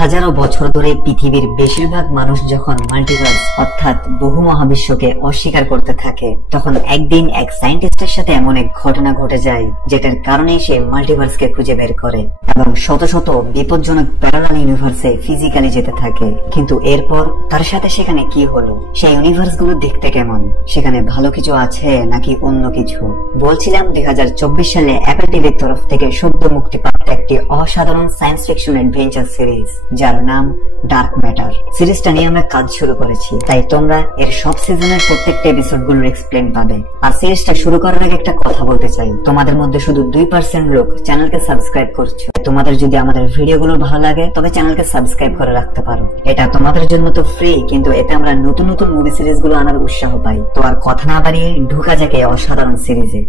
হাজারো বছর ধরে পৃথিবীর বেশিরভাগ মানুষ যখন মাল্টিভার্স অর্থাৎ বহু মহাবিশ্বকে অস্বীকার করতে থাকে, তখন একদিন এক সায়েন্টিস্টের সাথে এমন এক ঘটনা ঘটে যায় যেটার কারণে সে মাল্টিভার্সকে খুঁজে বের করে এবং শত শত বিপজ্জনক প্যারালাল ইউনিভার্সে ফিজিক্যালি যেতে থাকে। কিন্তু এরপর তার সাথে সেখানে কি হলো, সেই ইউনিভার্স গুলো দেখতে কেমন, সেখানে ভালো কিছু আছে নাকি অন্য কিছু। বলছিলাম 2024 সালে অ্যাপল টিভির তরফ থেকে সদ্য মুক্তিপ্রাপ্ত একটি অসাধারণ সায়েন্স ফিকশন অ্যাডভেঞ্চার সিরিজ যার নাম ডার্ক ম্যাটার। সিরিজটা নিয়ে আমরা কাজ শুরু করেছি, তাই তোমরা এর সব সিজনের প্রত্যেকটা এপিসোড গুলোর এক্সপ্লেন পাবে। আর সিরিজটা শুরু করার আগে একটা কথা বলতে চাই, তোমাদের মধ্যে শুধু 2% লোক চ্যানেলকে সাবস্ক্রাইব করছো। তোমাদের যদি আমাদের ভিডিওগুলো ভালো লাগে তবে চ্যানেলকে সাবস্ক্রাইব করে রাখতে পারো। এটা তোমাদের জন্য তো ফ্রি, কিন্তু এতে আমরা নতুন নতুন মুভি সিরিজ গুলো আনার উৎসাহ পাই। তো আর কথা না বাড়িয়ে ঢোকা যাক এই অসাধারণ সিরিজে।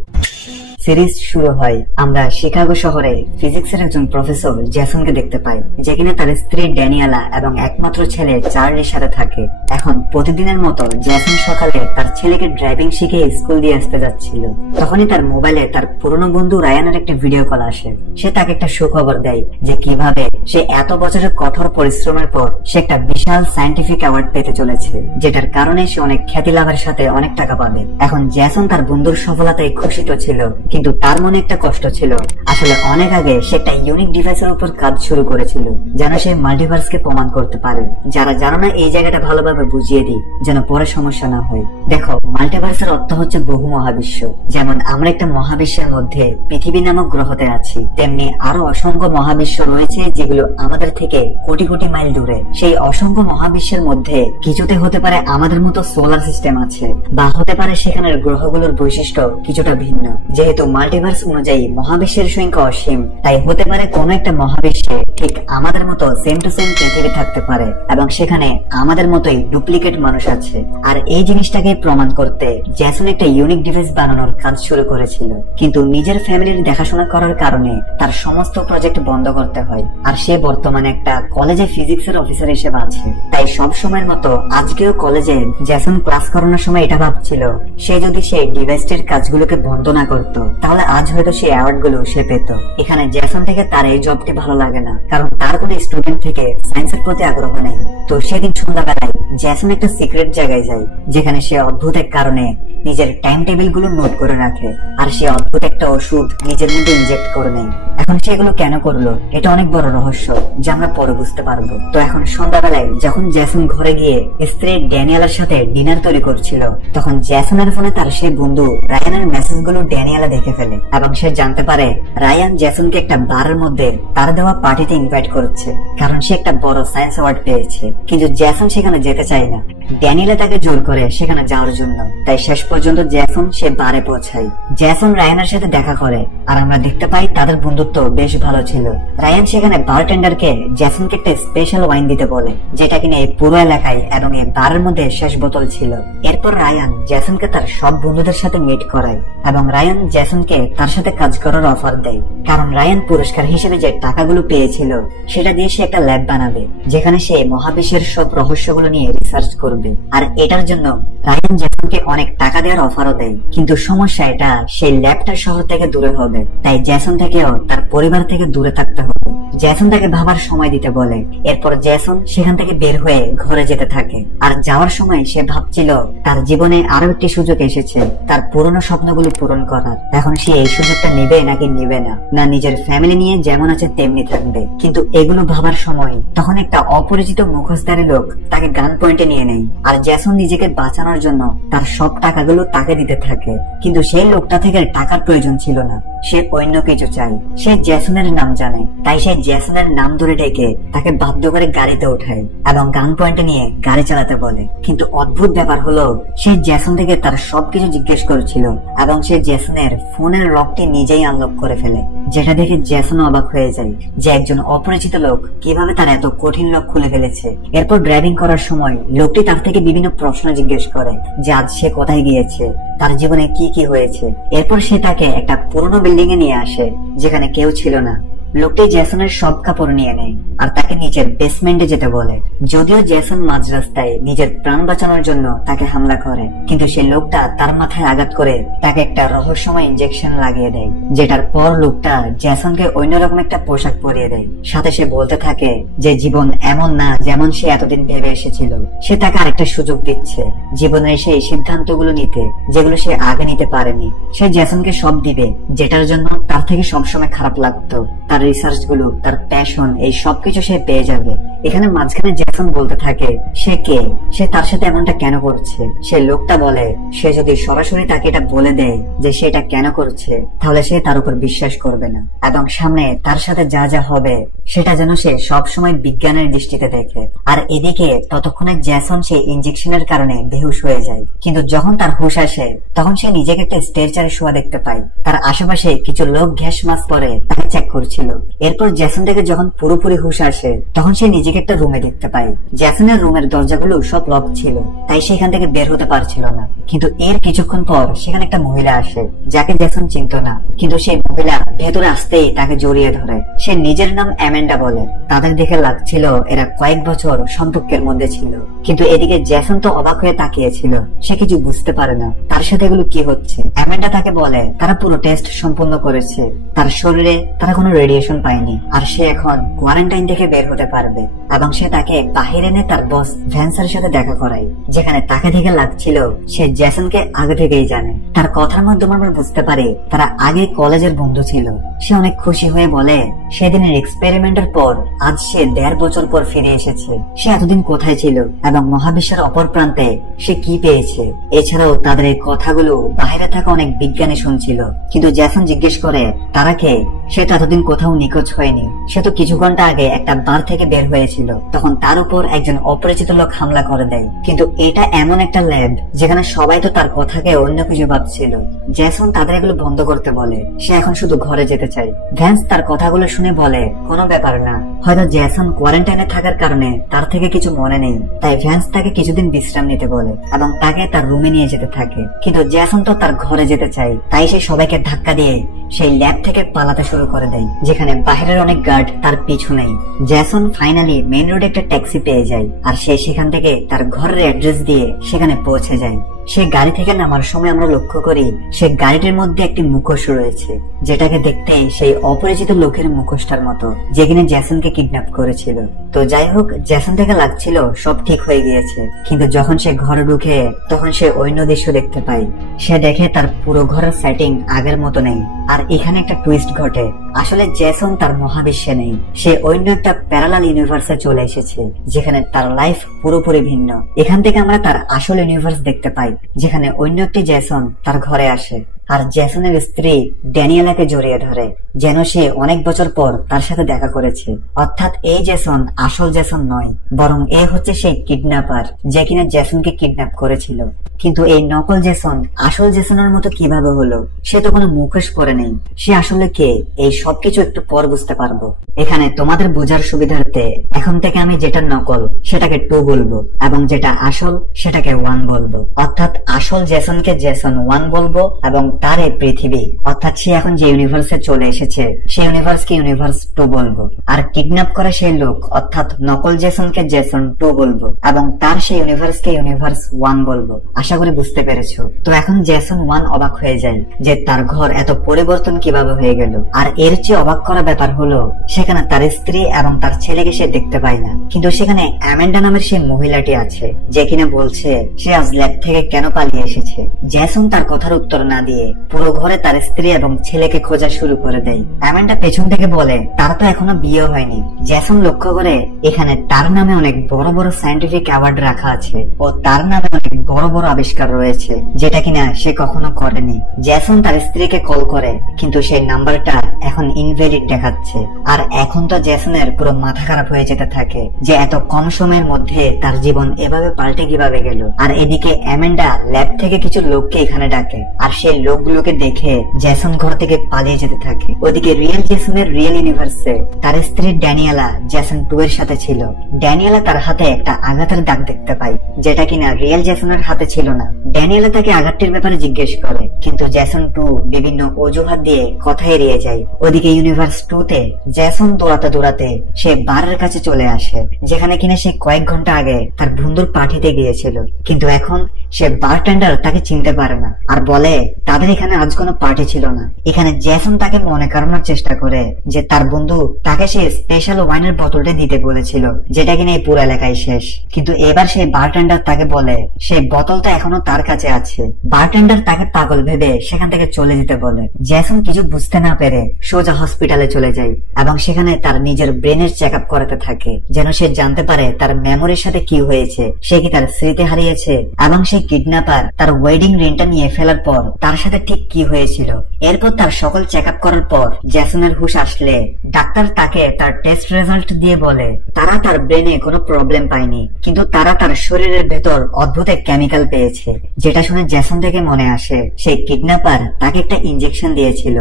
সিরিজ শুরু হয় আমরা শিকাগো শহরে ফিজিক্সের একজন প্রফেসর জ্যাসনকে দেখতে পাই, যে কিনা তার স্ত্রী ড্যানিয়েলা এবং একমাত্র ছেলে চার্লির সাথে থাকে। এখন প্রতিদিনের মতো জ্যাসন সকালে তার ছেলেকে ড্রাইভিং শিখে স্কুল দিয়ে আসতে যাচ্ছিল। তখনই তার মোবাইলে তার পুরনো বন্ধু রায়ানের একটা ভিডিও কল আসে। সে তাকে একটা সুখবর দেয় যে কিভাবে সে এত বছরের কঠোর পরিশ্রমের পর সে একটা বিশাল সায়েন্টিফিক অ্যাওয়ার্ড পেতে চলেছে, যেটার কারণে সে অনেক খ্যাতি লাভের সাথে অনেক টাকা পাবে। এখন জ্যাসন তার বন্ধুর সফলতায় খুশি তো ছিল, কিন্তু তার মনে একটা কষ্ট ছিল। আসলে অনেক আগে সে একটা ইউনিক ডিভাইসের উপর কাজ শুরু করেছিল যেন সে মাল্টিভার্সকে প্রমাণ করতে পারে। যারা জানো না এই জায়গাটা ভালোভাবে বুঝিয়ে দিই যেন পরে সমস্যা না হয়। দেখো, মাল্টিভার্সের অর্থ হচ্ছে বহু মহাবিশ্ব। যেমন আমরা একটা মহাবিশ্বের মধ্যে পৃথিবী নামক গ্রহতে আছি, তেমনি আরো অসংখ্য মহাবিশ্ব রয়েছে যেগুলো আমাদের থেকে কোটি কোটি মাইল দূরে। সেই অসংখ্য মহাবিশ্বের মধ্যে কিছুতে হতে পারে আমাদের মতো সোলার সিস্টেম আছে, বা হতে পারে সেখানের গ্রহগুলোর বৈশিষ্ট্য কিছুটা ভিন্ন। যেহেতু মাল্টিভার্স অনুযায়ী মহাবিশ্বের সংখ্যা অসীম, তাই হতে পারে কোন একটা মহাবিশ্বে ঠিক আমাদের মতো সেম টু সেম পৃথিবী থাকতে পারে এবং সেখানে আমাদের মতোই ডুপ্লিকেট মানুষ আছে। আর এই জিনিসটাকে প্রমাণ করতে জ্যাসন একটা ইউনিক ডিভাইস বানানোর কাজ শুরু করেছিল, কিন্তু নিজের ফ্যামিলির দেখাশোনা করার কারণে তার সমস্ত প্রজেক্ট বন্ধ করতে হয়। আর সে বর্তমানে একটা কলেজে ফিজিক্সের অফিসার হিসেবে আছে। তাই সব সময়ের মতো আজকেও কলেজে জ্যাসন ক্লাস করানোর সময় এটা ভাবছিল, সে যদি সেই ডিভাইসটির কাজগুলোকে বন্ধ না করতো তাহলে আজ হয়তো সেই অ্যাওয়ার্ড গুলো সে পেত। এখানে জ্যাসন থেকে তার এই জবটি ভালো লাগে না, কারণ তার কোনো স্টুডেন্ট থেকে সায়েন্সের প্রতি আগ্রহ নেই। তো সেদিন সন্ধ্যাবেলায় জ্যাসন একটা সিক্রেট জায়গায় যায়, যেখানে সে অদ্ভুত এক কারণে নিজের টাইম টেবিল গুলো নোট করে রাখে, আর সে অদ্ভুত একটা ওষুধ নিজের মধ্যে ইনজেক্ট করে নেয়। এখন সেগুলো কেন করলো এটা অনেক বড় রহস্য, যা আমরা পরে বুঝতে পারবো। তো এখন সন্ধ্যাবেলায় যখন জ্যাসন ঘরে গিয়ে স্ত্রী ড্যানিয়েলার সাথে ডিনার তৈরি করছিল, তখন জ্যাসনের ফোনে তার সেই বন্ধু রায়ানের মেসেজ গুলো ড্যানিয়েলা দেখে ফেলে এবং সে জানতে পারে রায়ান জ্যাসনকে একটা বারের মধ্যে তার দেওয়া পার্টিতে ইনভাইট করছে, কারণ সে একটা বড় সায়েন্স অ্যাওয়ার্ড পেয়েছে। কিন্তু জ্যাসন সেখানে যেতে চায় না। ড্যানিয়েলা তাকে জোর করে সেখানে যাওয়ার জন্য, তাই শেষ পর্যন্ত জ্যাসন সে বারে পৌঁছায়। জ্যাসন রায়ানের সাথে দেখা করে আর আমরা দেখতে পাই তাদের বন্ধুত্ব বেশ ভালো ছিল। রায়ান সেখানে বারটেন্ডারকে জ্যাসনকে একটা স্পেশাল ওয়াইন দিতে বলে, যেটা কিনা এই পুরো এলাকায় এবং এই বারের মধ্যে শেষ বোতল ছিল। এরপর রায়ান জ্যাসনকে তার সব বন্ধুদের সাথে মিট করায় এবং রায়ান জ্যাসনকে তার সাথে কাজ করার অফার দেয়, কারণ রায়ান পুরস্কার হিসেবে যে টাকাগুলো পেয়েছিল সেটা দিয়ে সে একটা ল্যাব বানাবে, যেখানে সে মহাবিশ্বের সব রহস্যগুলো নিয়ে রিসার্চ করবে। আর এটার জন্য রায়ান জ্যাসনকে অনেক টাকা দেওয়ার অফারও দেয়, কিন্তু সমস্যা এটা সেই ল্যাবটা শহর থেকে দূরে হবে, তাই জ্যাসন থেকেও তার পরিবার থেকে দূরে থাকতে হবে। জ্যাসন তাকে ভাবার সময় দিতে বলে। এরপর জ্যাসন সেখান থেকে বের হয়ে ঘরে যেতে থাকে। আর যাওয়ার সময় সে ভাবছিল তার জীবনে আরো একটি সুযোগ এসেছে তার পুরনো স্বপ্নগুলো পূরণ করার। এখন সে এই সুযোগটা নেবে নাকি নেবে না, না নিজের ফ্যামিলি নিয়ে যেমন আছে তেমনি থাকবে। কিন্তু এগুলো ভাবার সময় তখন একটা অপরিচিত মুখোশধারী লোক তাকে গান পয়েন্টে নিয়ে নেয়, আর জ্যাসন নিজেকে বাঁচানোর জন্য তার সব টাকাগুলো তাকে দিতে থাকে। কিন্তু সেই লোকটা থেকে টাকার প্রয়োজন ছিল না, সে অন্য কিছু চায়। সে জ্যাসনের নাম জানে, তাই সে জ্যাসনের নাম ধরে ডেকে তাকে বাধ্য করে গাড়িতে ওঠায় এবং গান পয়েন্টে নিয়ে গাড়ি চালাতে বলে। কিন্তু অদ্ভুত ব্যাপার হলো সে জ্যাসন থেকে তার সবকিছু জিজ্ঞেস করেছিল এবং সে জ্যাসনের ফোনের লকটি নিজেই আনলক করে ফেলে, যেটা দেখে জ্যাসন অবাক হয়ে যায় যে একজন অপরিচিত লোক কিভাবে তার এত কঠিন লক খুলে ফেলেছে। এরপর ড্রাইভিং করার সময় লোকটি তার থেকে বিভিন্ন প্রশ্ন জিজ্ঞেস করে যে আজ সে কোথায় গিয়েছে, তার জীবনে কি কি হয়েছে। এরপর সে তাকে একটা পুরনো বিল্ডিং এ নিয়ে আসে যেখানে কেউ ছিল না। লোকটি জ্যাসনের সব কাপড় নিয়ে নেয় আর তাকে নিচের বেসমেন্টে যেতে বলে। যদিও জ্যাসন মাঝ রাস্তায় নিজের প্রাণ বাঁচানোর জন্য তাকে হামলা করে, কিন্তু সেই লোকটা তার মাথায় আঘাত করে তাকে একটা রহস্যময় ইনজেকশন লাগিয়ে দেয়, যেটার পর লোকটা জ্যাসনকে অন্যরকম একটা পোশাক পরিয়ে দেয়। সাথে সে বলতে থাকে যে জীবন এমন না যেমন সে এতদিন ভেবে এসেছিল। সে তাকে আরেকটা সুযোগ দিচ্ছে জীবনের সেই সিদ্ধান্তগুলো নিতে যেগুলো সে আগে নিতে পারেনি। সে জ্যাসনকে সব দিবে যেটার জন্য তার থেকে সবসময় খারাপ লাগতো। তার রিসার্চ গুলো, তার প্যাশন, এই সবকিছু সে পেয়ে যাবে। এখানে মাঝখানে জ্যাসন বলতে থাকে সে কে, সে তার সাথে এমনটা কেন করছে। সে লোকটা বলে সে যদি সরাসরি তাকে এটা বলে দেয় যে সে এটা কেন করছে, তাহলে সে তার উপর বিশ্বাস করবে না এবং সামনে তার সাথে যা যা হবে সেটা যেন সে সব সময় বিজ্ঞানের দৃষ্টিতে দেখে। আর এদিকে ততক্ষণে জ্যাসন সেই ইনজেকশনের কারণে বেহুশ হয়ে যায়, কিন্তু যখন তার হুঁশ আসে তখন সে নিজেকে একটা স্ট্রেচারে শোয়া দেখতে পায়। তার আশেপাশে কিছু লোক গ্যাস মাস্ক পরে তাকে চেক করছিল। এরপর জ্যাসন থেকে যখন পুরোপুরি হুঁশ আসে তখন সে নিজেকে একটা রুমে দেখতে পায়। জ্যাসনের রুমের দরজাগুলো সব লক ছিল, তাই সে এখান থেকে বের হতে পারছিল না। কিন্তু এর কিছুক্ষণ পর সেখানে একটা মহিলা আসে যাকে জ্যাসন চিনত না, কিন্তু সেই মহিলা ভেতরে আসতেই তাকে জড়িয়ে ধরে। সে নিজের নাম অ্যামেন্ডা বলে। তাদের দেখে লাগছিল এরা কয়েক বছর সম্পর্কের মধ্যে ছিল, কিন্তু এদিকে জ্যাসন তো অবাক হয়ে তাকিয়েছিল। সে কিছু বুঝতে পারে না তার সাথে এগুলো কি হচ্ছে। অ্যামেন্ডা তাকে বলে তারা পুরো টেস্ট সম্পূর্ণ করেছে, তার শরীরে তারা কোনো রেডিয়েশন পায়নি, আর সে এখন কোয়ারেন্টাইন থেকে বের হতে পারবে। এবং সে তাকে বাহিরে এনে তার বস ভ্যান্সের সাথে দেখা করায়, যেখানে তাকে দেখে লাগছিল সে জ্যাসনকে আগে থেকেই জানে। তার কথার মাধ্যমে আমরা বুঝতে পারি তারা আগে কলেজের বন্ধু ছিল। সে অনেক খুশি হয়ে বলে সেদিনের এক্সপেরিমেন্টের পর আজ সে 1.5 বছর পর ফিরে এসেছে। সে এতদিন কোথায় ছিল এবং মহাবিশ্বের অপর প্রান্তে সে কি পেয়েছে। এছাড়াও তাদের এই কথাগুলো বাইরে থাকা অনেক বিজ্ঞানী শুনছিল। কিন্তু জ্যাসন জিজ্ঞেস করে তারা কে। সে তো এতদিন কোথাও নিখোঁজ হয়নি, সে তো কিছু ঘন্টা আগে একটা বার থেকে বের হয়েছিল, তখন তার উপর একজন অপরিচিত লোক হামলা করে দেয়। কিন্তু এটা এমন একটা ল্যাব যেখানে সবাই তো তার কথাকে অন্য কিছু ভাবছিল। জ্যাসন তাদের এগুলো বন্ধ করতে বলে, সে এখন শুধু ঘরে যেতে চায়। ভ্যান্স তার কথাগুলো শুনে বলে কোনো ব্যাপার না, হয়তো জ্যাসন কোয়ারেন্টাইনে থাকার কারণে তার থেকে কিছু মনে নেই, তাই ভ্যান্স তাকে কিছুদিন বিশ্রাম নিতে বলে এবং তাকে তার রুমে নিয়ে যেতে থাকে। কিন্তু জ্যাসন তো তার ঘরে যেতে চায়, তাই সে সবাইকে ধাক্কা দিয়ে সেই ল্যাব থেকে পালাতে শুরু করে দেয়, যেখানে বাহিরের অনেক গার্ড তার পিছু নেই। জ্যাসন ফাইনালি মেইন রোডে একটা ট্যাক্সি পেয়ে যায় আর সে সেখান থেকে তার ঘরের অ্যাড্রেস দিয়ে সেখানে পৌঁছে যায়। সে গাড়ি থেকে নামার সময় আমরা লক্ষ্য করি সে গাড়িটির মধ্যে একটি মুখোশ রয়েছে, যেটাকে দেখতে সেই অপরিচিত লোকের মুখোশটার মতো যে কিনা জ্যাসনকে কিডন্যাপ করেছিল। তো যাই হোক, জ্যাসন থেকে লাগছিল সব ঠিক হয়ে গিয়েছে, কিন্তু যখন সে ঘরে ঢুকে তখন সে অন্য দৃশ্য দেখতে পায়। সে দেখে তার পুরো ঘরের সেটিং আগের মতো নেই। আর এখানে একটা টুইস্ট ঘটে, আসলে জ্যাসন তার মহাবিশ্বে নেই, সে অন্য একটা প্যারালাল ইউনিভার্সে চলে এসেছে যেখানে তার লাইফ পুরোপুরি ভিন্ন। এখান থেকে আমরা তার আসল ইউনিভার্স দেখতে পাই, যেখানে অন্য একটি জ্যাসন তার ঘরে আসে আর জ্যাসনের স্ত্রী ড্যানিয়েলাকে জড়িয়ে ধরে যেন সে অনেক বছর পর তার সাথে দেখা করেছে। অর্থাৎ এই জ্যাসন আসল জ্যাসন নয়, বরং এ হচ্ছে সেই কিডন্যাপার যে কিনা জ্যাসনকে কিডন্যাপ করেছিল। কিন্তু এই নকল জ্যাসন আসল জ্যাসনের মতো কিভাবে হলো? সে তো কোনো মুখোশ পরে নেই, সে আসলে কে? এই সবকিছু একটু পর বুঝতে পারবো। এখানে তোমাদের বোঝার সুবিধার্থে এখন থেকে আমি যেটা নকল সেটাকে 2 বলবো এবং যেটা আসল সেটাকে 1 বলবো। অর্থাৎ আসল জ্যাসনকে জ্যাসন 1 বলবো এবং তার এই পৃথিবী অর্থাৎ সে এখন যে ইউনিভার্সে চলে এসেছে সেই ইউনিভার্সকে ইউনিভার্স 2 বলবো। আর কিডন্যাপ করা সেই লোক অর্থাৎ নকল জ্যাসনকে জ্যাসন 2 বলবো এবং তার সেই ইউনিভার্সকে ইউনিভার্স 1 বলবো। আশা করি বুঝতে পেরেছো। তো এখন জ্যাসন 1 অবাক হয়ে যায় যে তার ঘর এত পরিবর্তন কিভাবে হয়ে গেল। আর এর চেয়ে অবাক করা ব্যাপার হলো সেখানে তার স্ত্রী এবং তার ছেলেকে সে দেখতে পায় না, কিন্তু সেখানে অ্যামেন্ডা নামের সেই মহিলাটি আছে যে কিনা বলছে সে আজ ল্যাব থেকে কেন পালিয়ে এসেছে। জ্যাসন তার কথার উত্তর না দিয়ে পুরো ঘরে তার স্ত্রী এবং ছেলেকে খোঁজা শুরু করে দেয়। অ্যামেন্ডা পেছন থেকে বলে তার তো এখনো বিয়ে হয়নি। জ্যাসন লক্ষ্য করে এখানে তার নামে অনেক বড় বড় সায়েন্টিফিক অ্যাওয়ার্ড রাখা আছে ও তার নামে অনেক বড় বড় আবিষ্কার রয়েছে যেটা কিনা সে কখনো করেনি। জ্যাসন তার স্ত্রীকে কল করে কিন্তু সেই নাম্বারটা এখন ইনভ্যালিড দেখাচ্ছে। আর এখন তো জ্যাসনের পুরো মাথা খারাপ হয়ে যেতে থাকে যে এত কম সময়ের মধ্যে তার জীবন এভাবে পাল্টে কিভাবে গেল। আর এদিকে অ্যামেন্ডা ল্যাব থেকে কিছু লোককে এখানে ডাকে আর সেই লোকগুলোকে দেখে জ্যাসন ঘর থেকে পালিয়ে যেতে থাকে। ওদিকে রিয়েল জ্যাসনের রিয়েল ইউনিভার্সে তার স্ত্রী ড্যানিয়েলা জ্যাসন 2 এর সাথে ছিল। ড্যানিয়েলা তার হাতে একটা আঘাতের দাগ দেখতে পায় যেটা কিনা রিয়েল জ্যাসনের হাতে ছিল না। ড্যানিয়েলা তাকে আঘাতটির ব্যাপারে জিজ্ঞেস করে, কিন্তু জেসন 2 বিভিন্ন অজুহাত দিয়ে কথা এড়িয়ে যায়। ওদিকে ইউনিভার্স 2 তে জেসন দৌড়াতে দৌড়াতে সে বারের কাছে চলে আসে, যেখানে কিনা সে কয়েক ঘন্টা আগে তার বন্ধুর পার্টিতে গিয়েছিল। কিন্তু এখন সে বারটেন্ডার তাকে চিনতে পারে না আর বলে তাদের এখানে আজ কোনো পার্টি ছিল না। এখানে জেসন তাকে মনে করানোর চেষ্টা করে যে তার বন্ধু তাকে সে স্পেশাল ওয়াইনের বোতলটা দিতে বলেছিল, যেটা কিনা এই পুরো এলাকায় শেষ। কিন্তু এবার সেই বারটেন্ডার তাকে বলে সেই বোতলটা এখনো তার কাছে আছে। বারটেন্ডার তাকে পাগল ভেবে সেখান থেকে চলে যেতে বলে। জেসন কিছু বুঝতে না পেরে সোজা হসপিটালে চলে যায় এবং সেখানে তার নিজের ব্রেনের চেক আপ করাতে থাকে, যেন সে জানতে পারে তার মেমোরির সাথে কি হয়েছে, সে কি তার স্মৃতি হারিয়েছে এবং সেই কিডন্যাপার তার ওয়েডিং রিংটা নিয়ে ফেলার পর তার সাথে ঠিক কি হয়েছিল। এরপর তার সকল চেক আপ করার পর জেসনের হুঁশ আসলে ডাক্তার তাকে তার টেস্ট রেজাল্ট দিয়ে বলে তারা তার ব্রেনে কোনো প্রবলেম পায়নি, কিন্তু তারা তার শরীরের ভেতর অদ্ভুত এক কেমিক্যাল পেয়েছে। যেটা শুনে জেসন থেকে মনে আসে সেই কিডন্যাপার তাকে একটা ইনজেকশন দিয়েছিল,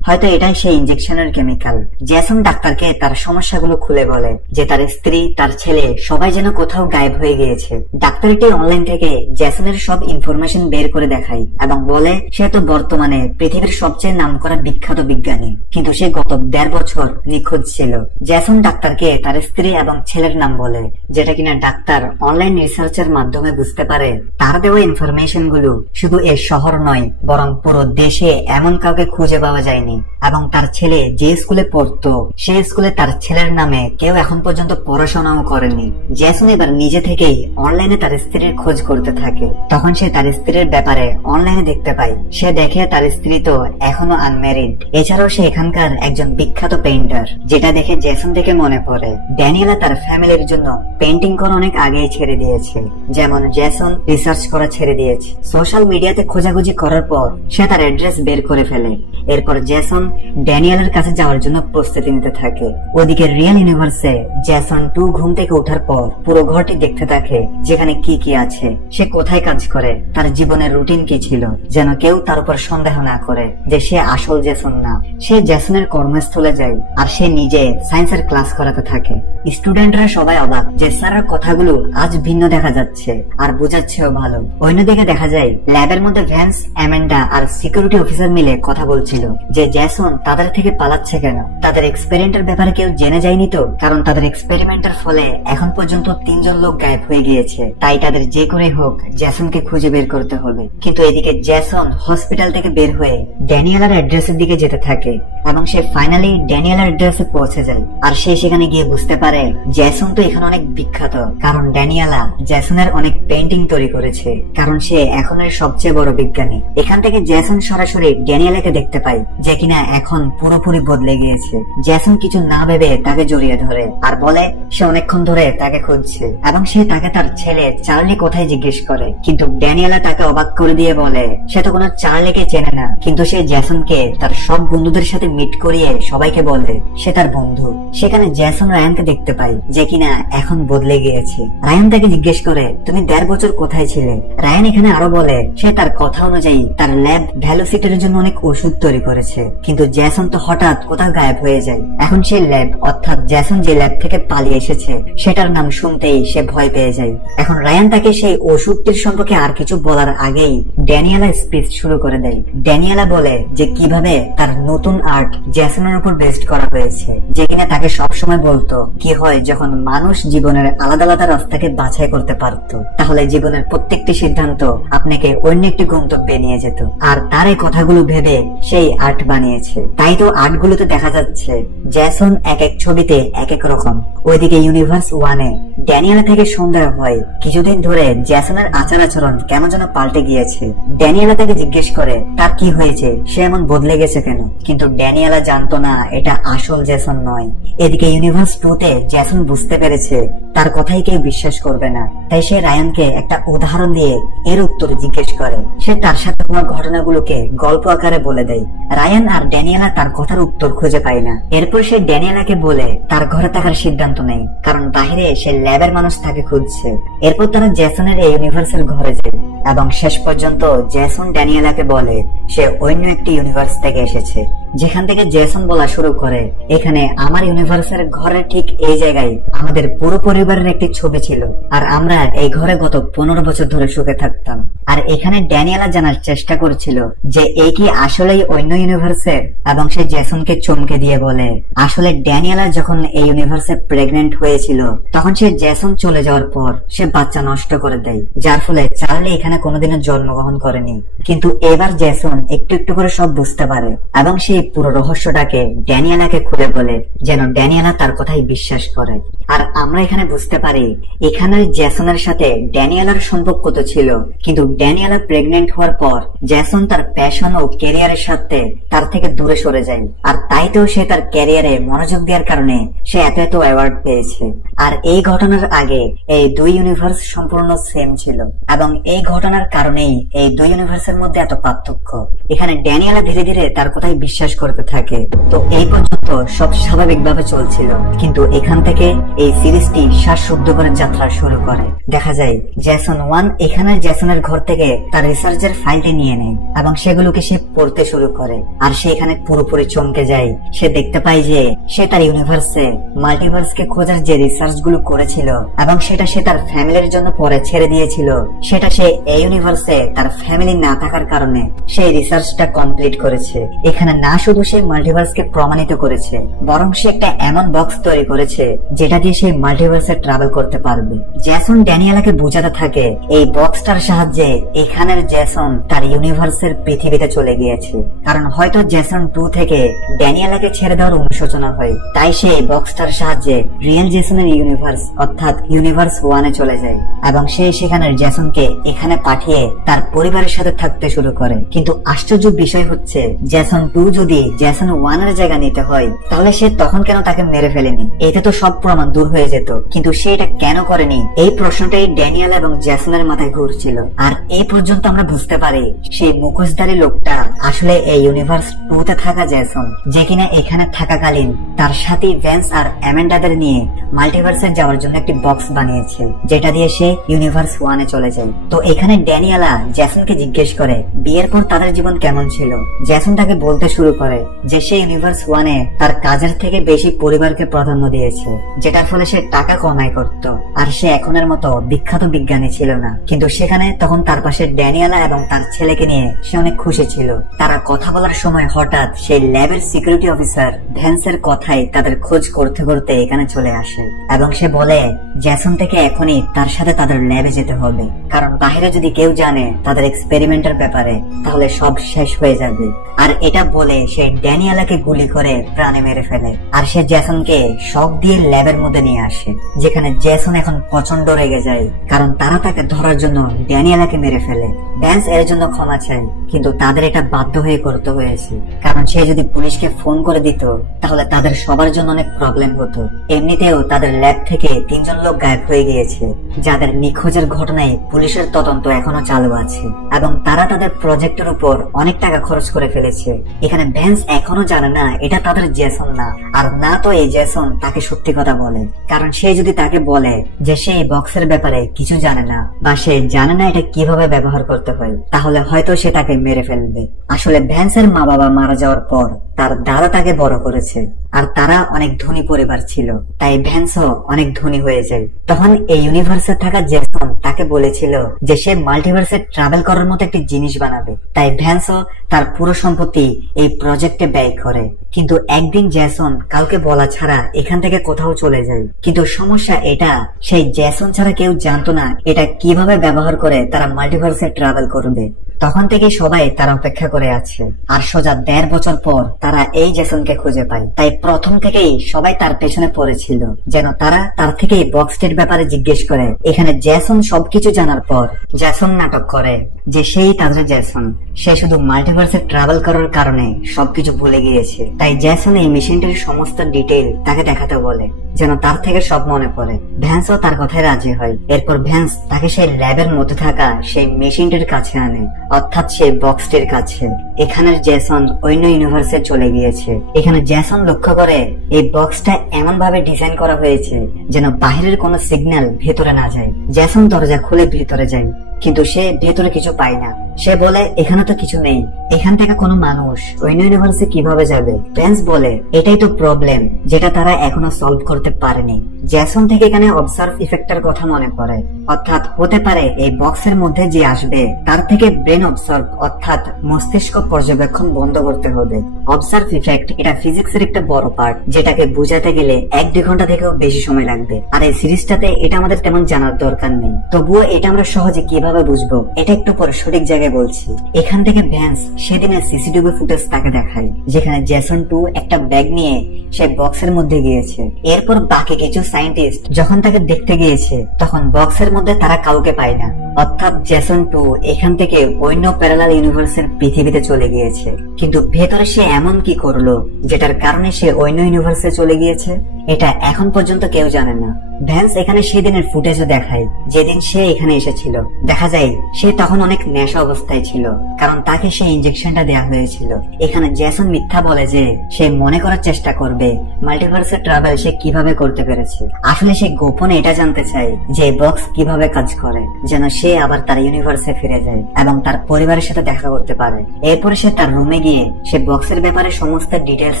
হয়তো এটাই সেই ইনজেকশনের কেমিক্যাল। জেসন ডাক্তারকে তার সমস্যাগুলো খুলে বলে যে তার স্ত্রী, তার ছেলে সবাই যেন কোথাও গায়েব হয়ে গিয়েছে। ডাক্তারটি অনলাইন থেকে জেসনের সব ইনফরমেশন বের করে দেখায় এবং বলে সে তো বর্তমানে পৃথিবীর সবচেয়ে নামকরা বিখ্যাত বিজ্ঞানী, কিন্তু সে গত 1.5 বছর নিখোঁজ ছিল। জেসন ডাক্তারকে তার স্ত্রী এবং ছেলের নাম বলে, যেটা কিনা ডাক্তার অনলাইন রিসার্চের মাধ্যমে বুঝতে পারে তার দেওয়া ইনফরমেশন গুলো শুধু এ শহর নয় বরং পুরো দেশে এমন কাউকে খুঁজে পাওয়া যায়নি। এবং তার ছেলে যে স্কুলে পড়তো সেই স্কুলে তার ছেলের নামে কেউ এখন পর্যন্ত পড়াশোনাও করেনি। জেসন এবার নিজে থেকেই অনলাইনে তার স্ত্রীর খোঁজ করতে থাকে। তখন সে তার স্ত্রীর ব্যাপারে অনলাইনে দেখতে পায়। সে দেখে তার স্ত্রী তো এখনো আনম্যারিড, এছাড়াও সে এখানকার একজন বিখ্যাত পেইন্টার। যেটা দেখে জেসন থেকে মনে পড়ে ড্যানিয়েলা তার ফ্যামিলির জন্য পেন্টিং করা অনেক আগেই ছেড়ে দিয়েছে, যেমন জেসন রিসার্চ করা ছেড়ে দিয়েছে। সোশ্যাল মিডিয়াতে খোঁজাখুঁজি করার পর সে তার অ্যাড্রেস বের করে ফেলে। এরপর জেসন ড্যানিয়েলের কাছে যাওয়ার জন্য প্রস্তুতি নিতে থাকে। ওদিকে রিয়েল ইউনিভার্সে জেসন 2 ঘুম থেকে ওঠার পর পুরো ঘরটি দেখতে থাকে, যেখানে কি কি আছে, সে কোথায় কাজ করে, তার জীবনের রুটিন কি ছিল, যেন কেউ তার উপর সন্দেহ না করে যে সে আসল জেসন না। সে জেসনের কর্মস্থলে যায় আর সে নিজে সায়েন্সের ক্লাস করাতে থাকে। স্টুডেন্টরা সবাই অবাক যে স্যারের কথাগুলো আজ ভিন্ন দেখা যাচ্ছে আর বোঝাচ্ছেও ভালো। অন্যদিকে দেখা যায় ল্যাবের মধ্যে ভ্যান্স, অ্যামেন্ডা আর সিকিউরিটি অফিসার মিলে কথা বলছিল যে জেসন তাদের থেকে পালাচ্ছে কেন। তাদের এক্সপেরিমেন্টের ব্যাপারে কেউ জেনে যায়নি তো, কারণ তাদের এক্সপেরিমেন্টের ফলে এখন পর্যন্ত 3 জন লোক গায়েব হয়ে গিয়েছে, তাই তাদের যে করে হোক জেসনকে খুঁজে বের করতে হবে। কিন্তু এদিকে জেসন হসপিটাল থেকে বের হয়ে ড্যানিয়েলার অ্যাড্রেসের দিকে যেতে থাকে এবং সে ফাইনালি ড্যানিয়েলার অ্যাড্রেসে পৌঁছে যায়। আর সে সেখানে গিয়ে বুঝতে পারে জেসন তো এখানে অনেক বিখ্যাত, কারণ ড্যানিয়েলা জেসনের অনেক পেন্টিং তৈরি করেছে, কারণ সে এখনের সবচেয়ে বড় বিজ্ঞানী। এখান থেকে জেসন সরাসরি ড্যানিয়েলাকে দেখতে পায়, যে কিনা এখন পুরোপুরি বদলে গিয়েছে। জেসন কিছু না ভেবে তাকে জড়িয়ে ধরে আর বলে সে অনেকক্ষণ ধরে তাকে খুঁজছে এবং সে তাকে তার ছেলে চার্লি কোথায় জিজ্ঞেস করে। কিন্তু ড্যানিয়েলা তাকে অবাক করে দিয়ে বলে সে তো কোনো চার্লিকে চেনে না, কিন্তু সে জেসনকে তার সব বন্ধুদের সাথে মিট করিয়ে সবাইকে বলে সে তার বন্ধু। সেখানে জেসন রায়ানকে দেখতে পায়, যে কিনা এখন বদলে গিয়েছে। রায়ান তাকে জিজ্ঞেস করে তুমি 1.5 বছর কোথায় ছিলে। রায়ান এখানে আরো বলে সে তার কথা অনুযায়ী তার ল্যাব ভ্যালোসিটির জন্য অনেক ওষুধ তৈরি করেছে, কিন্তু জেসন তো হঠাৎ কোথাও গায়েব হয়ে যায়। এখন সেই ল্যাব, অর্থাৎ জেসন যে ল্যাব থেকে পালিয়ে এসেছে সেটার নাম শুনতেই সে ভয় পেয়ে যায়। এখন রায়ান তাকে সেই ওষুধটির সম্পর্কে আর কিছু বলার আগেই ড্যানিয়েলা স্পিচ শুরু করে দেয়। ড্যানিয়েলা বলে যে কিভাবে তার নতুন আর্ট জেসনের উপর বেস্ট করা হয়েছে, যে কিনা তাকে সবসময় বলতো কি হয় যখন মানুষ জীবনের আলাদা আলাদা রাস্তাকে বাছাই করতে পারত, তাহলে জীবনের প্রত্যেকটি সিদ্ধান্ত আপনাকে অন্য একটি গন্তব্যে নিয়ে যেত। আর তার এই কথাগুলো ভেবে সেই আর্ট বানিয়েছে। তাই তো আর্টগুলোতে দেখা যাচ্ছে জেসন এক এক ছবিতে এক এক রকম। ওইদিকে ইউনিভার্স 1-এ ড্যানিয়েলা থেকে সন্দেহ হয় কিছুদিন ধরে জেসনের আচার আচরণ কেমন যেন পাল্টে গিয়েছে। ড্যানিয়েলা তাকে জিজ্ঞেস করে তার কি হয়েছে, সে এমন বদলে গেছে কেন, কিন্তু ড্যানিয়েলা জানতো না এটা আসল জেসন নয়। এদিকে ইউনিভার্স 2-তে জেসন বুঝতে পেরেছে তার কথাই কেউ বিশ্বাস করবে না, তাই সে রায়ানকে একটা উদাহরণ দিয়ে এর উত্তর জিজ্ঞেস করে। সে তার সাথে হওয়া ঘটনাগুলোকে গল্প আকারে বলে দেয়। রায়ান আর ড্যানিয়েলা তার কথার উত্তর খুঁজে পায় না। এরপর সে ড্যানিয়েলাকে বলে তার ঘরে থাকার সিদ্ধান্ত নেয়, কারণ বাহিরে সে ল্যাবের মানুষ তাকে খুঁজছে। এরপর তারা জেসনের এই ইউনিভার্সের ঘরে যায় এবং শেষ পর্যন্ত জেসন ড্যানিয়েলাকে বলে সে অন্য একটি ইউনিভার্স থেকে এসেছে, যেখান থেকে জেসন বলা শুরু করে, এখানে আমার ইউনিভার্সের ঘরের ঠিক এই জায়গায় আমাদের পুরো পরিবারের একটি ছবি ছিল, আর আমরা এই ঘরে গত 15 বছর ধরে সুখে থাকতাম। আর এখানে ড্যানিয়েলা জানার চেষ্টা করছিল যে এই কি আসলেই অন্য ইউনিভার্সের, এবং সে জেসনকে চমকে দিয়ে বলে আসলে ড্যানিয়েলা যখন এই ইউনিভার্সে প্রেগনেন্ট হয়েছিল তখন সে জেসন চলে যাওয়ার পর সে বাচ্চা নষ্ট করে দেয়, যার ফলে চার্লি এখানে কোনোদিনও জন্মগ্রহণ করেনি। কিন্তু এবার জেসন একটু একটু করে সব বুঝতে পারে এবং সে পুরো রহস্যটাকে ড্যানিয়েলাকে খুলে বলে, যেন ড্যানিয়েলা তার কথাই বিশ্বাস করে। আর আমরা এখানে বুঝতে পারি এখানে জেসনের সাথে ড্যানিয়েলার সম্পর্ক তো ছিল, কিন্তু ড্যানিয়েলা প্রেগনেন্ট হওয়ার পর জেসন তার প্যাশন ও ক্যারিয়ারের সাথে তার থেকে দূরে সরে যায়, আর তাইতেও সে তার ক্যারিয়ারে মনোযোগ দেওয়ার কারণে সে এত এত অ্যাওয়ার্ড পেয়েছে। আর এই ঘটনার আগে এই দুই ইউনিভার্স সম্পূর্ণ সেম ছিল, এবং এই ঘটনার কারণেই এই দুই ইউনিভার্সের মধ্যে এত পার্থক্য। এখানে ড্যানিয়েলা ধীরে ধীরে তার কথাই বিশ্বাস করতে থাকে। তো এই পর্যন্ত সব স্বাভাবিকভাবে চলছিল, কিন্তু এখান থেকে এই সিরিজটি শ্বাসরুদ্ধ করে যাত্রা শুরু করে। দেখা যায় জেসন 1 এখানে জেসনের ঘর থেকে তার রিসার্চের ফাইলটি নিয়ে নেয় এবং সেগুলোকে সে পড়তে শুরু করে। আর সে এখানে পুরোপুরি চমকে যায়। সে দেখতে পায় যে সে তার ইউনিভার্সে মাল্টিভার্সকে খোঁজার যে রিসার্চ গুলো করেছিল এবং সেটা সে তার ফ্যামিলির জন্য পরে ছেড়ে দিয়েছিল, সেটা সে এই ইউনিভার্সে তার ফ্যামিলি না থাকার কারণে সেই রিসার্চটা কমপ্লিট করেছে। এখানে না শুধু সে মাল্টিভার্সকে প্রমাণিত করেছে, বরং সে একটা এমন বক্স তৈরি করেছে যেটা দিয়ে সে মাল্টিভার্সে ট্রাভেল করতে পারবে। জেসন ড্যানিয়েলাকে বোঝাতে থাকে এই বক্সটার সাহায্যে এখানের জেসন তার ইউনিভার্সের পৃথিবীতে চলে গিয়েছে, কারণ হয়তো জেসন 2 থেকে ড্যানিয়েলাকে ছেড়ে দেওয়ার অনুশোচনা হয়, তাই সে এই বক্সটার সাহায্যে রিয়েল জেসনের ইউনিভার্স অর্থাৎ ইউনিভার্স 1-এ চলে যায় এবং সে সেখানের জেসনকে এখানে পাঠিয়ে তার পরিবারের সাথে থাকতে শুরু করে। কিন্তু আশ্চর্য বিষয় হচ্ছে জেসন 2 যদি জেসন 1-এর জায়গা নিতে হয় তাহলে সে তখন কেন তাকে মেরে ফেলেনি? এতে তো সব প্রমাণ দূর হয়ে যেত, কিন্তু সে এটা কেন করেনি? এই প্রশ্নটাই ড্যানিয়েল এবং জেসনের মাথায় ঘুরছিল। আর এই পর্যন্ত আমরা বুঝতে পারি সেই মুখোশধারী লোকটা আসলে এই ইউনিভার্স 2-তে থাকা জেসন, যে কিনা এখানে থাকাকালীন তার সাথী ভ্যান্স আর অ্যামেন্ডাদের নিয়ে মাল্টিভার্সে যাওয়ার জন্য একটি বক্স বানিয়েছে, যেটা দিয়ে সে ইউনিভার্স 1-এ চলে যায়। তো এখানে ড্যানিয়েলা জেসনকে জিজ্ঞেস করে বিয়ের পর তাদের জীবন কেমন ছিল। জেসন তাকে বলতে শুরু করে যে সে ইউনিভার্স 1-এ তার কাজের থেকে বেশি পরিবারকে প্রাধান্য দিয়েছে, যেটার ফলে সে টাকা কমাই করত। আর সে এখনের মতো বিখ্যাত বিজ্ঞানী ছিল না, কিন্তু সেখানে তখন তার পাশে ড্যানিয়েলা এবং তার ছেলেকে নিয়ে সে অনেক খুশি ছিল। তারা কথা বলার সময় হঠাৎ সেই ল্যাবের সিকিউরিটি অফিসার ভ্যান্সের কথাই তাদের খোঁজ করতে করতে এখানে চলে আসে এবং সে বলে জেসন থেকে এখনই তার সাথে তাদের ল্যাবে যেতে হবে, কারণ বাইরে যদি কেউ জানে তাদের এক্সপেরিমেন্টের ব্যাপারে তাহলে সব শেষ হয়ে যাবে। আর এটা বলে সে ড্যানিয়েলাকে গুলি করে প্রাণে মেরে ফেলে। আর সে জেসনকে শক দিয়ে ল্যাবের মধ্যে নিয়ে আসে, যেখানে জেসন এখন প্রচন্ড রেগে যায়, কারণ তারা তাকে ধরার জন্য ড্যানিয়েলাকে মেরে ফেলে। ভ্যান্স এর জন্য ক্ষমা চায়, কিন্তু তাদের এটা বাধ্য হয়ে করতে হয়েছে, কারণ সে যদি পুলিশকে ফোন করে দিত তাহলে তাদের সবার জন্য অনেক প্রবলেম হতো। এমনিতেও তাদের ল্যাব থেকে 3 জন লোক গায়েব হয়ে গিয়েছে, যাদের নিখোঁজের ঘটনায় পুলিশের তদন্ত এখনো চালু আছে এবং তারা তাদের প্রজেক্টের উপর অনেক টাকা খরচ করে ফেলেছে। এখানে ভ্যান্স এখনো জানে না এটা তাদের জেসন না, আর না তো এই জেসন তাকে সত্যি কথা বলে, কারণ সে যদি তাকে বলে যে সে এই বক্সের ব্যাপারে কিছু জানে না বা সে জানে না এটা কিভাবে ব্যবহার করতে হয়, তাহলে হয়তো সে তাকে মেরে ফেলবে। আসলে ভ্যান্সের মা বাবা মারা যাওয়ার পর তার দাদা তাকে বড় করেছে, আর তারা অনেক ধনী পরিবার ছিল, তাই ভ্যান্সও অনেক ধনী হয়ে যায়। তখন এই ইউনিভার্সে থাকা জেসন তাকে বলেছিল যে সে মাল্টিভার্সে ট্রাভেল করার মতো একটি জিনিস বানাবে, তাই ভ্যান্সও তার পুরো সম্পত্তি এই প্রজেক্টে ব্যয় করে। কিন্তু একদিন জেসন কাউকে বলা ছাড়া এখান থেকে কোথাও চলে যায়, কিন্তু সমস্যা এটা সেই জেসন ছাড়া কেউ জানতো না এটা কিভাবে ব্যবহার করে তারা মাল্টিভার্সে ট্রাভেল করবে। তখন থেকে সবাই তার অপেক্ষা করে আছে, আর সোজা 1.5 বছর পর তারা এই জেসনকে খুঁজে পায়। তাই প্রথম থেকেই সবাই তার পেছনে পড়েছিল, যেন তারা তার থেকে বক্সটির ব্যাপারে জিজ্ঞেস করে। এখানে জেসন সবকিছু জানার পর জেসন নাটক করে যে সেই তাদের জেসন, সে শুধু মাল্টিভার্সে ট্রাভেল করার কারণে সবকিছু ভুলে গিয়েছে। তাই জেসন এই মিশনটির সমস্ত ডিটেইল তাকে দেখাতে বলে, যেন তার থেকে সব মনে পড়ে। ভ্যান্সও তার কথায় রাজি হয়। এরপর ভ্যান্স তাকে সেই ল্যাবের মধ্যে থাকা সেই মেশিনটির কাছে আনে, অর্থাৎ সেই বক্সটির কাছে। এখানের জেসন অন্য ইউনিভার্সে চলে গিয়েছে। এখানে জেসন লক্ষ্য করে এই বক্সটা এমন ভাবে ডিজাইন করা হয়েছে যেন বাহিরের কোনো সিগন্যাল ভেতরে না যায়। জেসন দরজা খুলে ভেতরে যায়, কিন্তু সে ভেতরে কিছু পায় না। সে বলে এখানে তো কিছু নেই, এখান থেকে কোনো মানুষ অন্য ইউনিভার্সে কিভাবে যাবে? ভ্যান্স বলে এটাই তো প্রবলেম যেটা তারা এখনো সলভ করতে পারেনি। জেসন থেকে এখানে অবজার্ভ ইফেক্টের কথা মনে করে, অর্থাৎ হতে পারে এই বক্সের মধ্যে যে আসবে তার থেকে ব্রেন অবজার্ভ অর্থাৎ মস্তিষ্ক পর্যবেক্ষণ বন্ধ করতে হবে। অবজার্ভ ইফেক্ট এটা ফিজিক্সের একটা বড় পার্ট, যেটাকে বোঝাতে গেলে 1-2 ঘন্টা থেকেও বেশি সময় লাগবে। আর এই সিরিজটাতে এটা আমাদের তেমন জানার দরকার নেই, তবুও এটা আমরা সহজে কিভাবে বুঝবো এটা একটু পরে সঠিক জায়গায় বলছি। এখান থেকে ভ্যান্স সেদিনের সিসিটিভি ফুটেজ তাকে দেখায়, যেখানে জেসন 2 একটা ব্যাগ নিয়ে সে বক্সের মধ্যে গিয়েছে। এরপর বাকি কিছু সায়েন্টিস্ট যখন তাকে দেখতে গিয়েছে তখন বক্সের মধ্যে তারা কাউকে পায় না, অর্থাৎ জেসন 2 এখান থেকে অন্য প্যারালাল ইউনিভার্সের পৃথিবীতে চলে গিয়েছে। কিন্তু ভেতরে সে এমন কি করলো যেটার কারণে সে অন্য ইউনিভার্সে চলে গিয়েছে এটা এখন পর্যন্ত কেউ জানে না। ভ্যান্স এখানে সেদিনের ফুটেজও দেখায় যেদিন সে এখানে এসেছিল। দেখা যায় সে তখন অনেক নেশা অবস্থায় ছিল, কারণ তাকে সেই ইনজেকশনটা দেওয়া হয়েছিল। এখানে জেসন মিথ্যা বলে যে সে মনে করার চেষ্টা করবে মাল্টিভার্সে ট্রাভেল সে কিভাবে করতে পেরেছে। আসলে সে গোপনে এটা জানতে চায় যে বক্স কিভাবে কাজ করে, যেন সে আবার তার ইউনিভার্সে ফিরে যায় এবং তার পরিবারের সাথে দেখা করতে পারে। এরপরে সে তার রুমে গিয়ে সে বক্সের ব্যাপারে সমস্ত ডিটেলস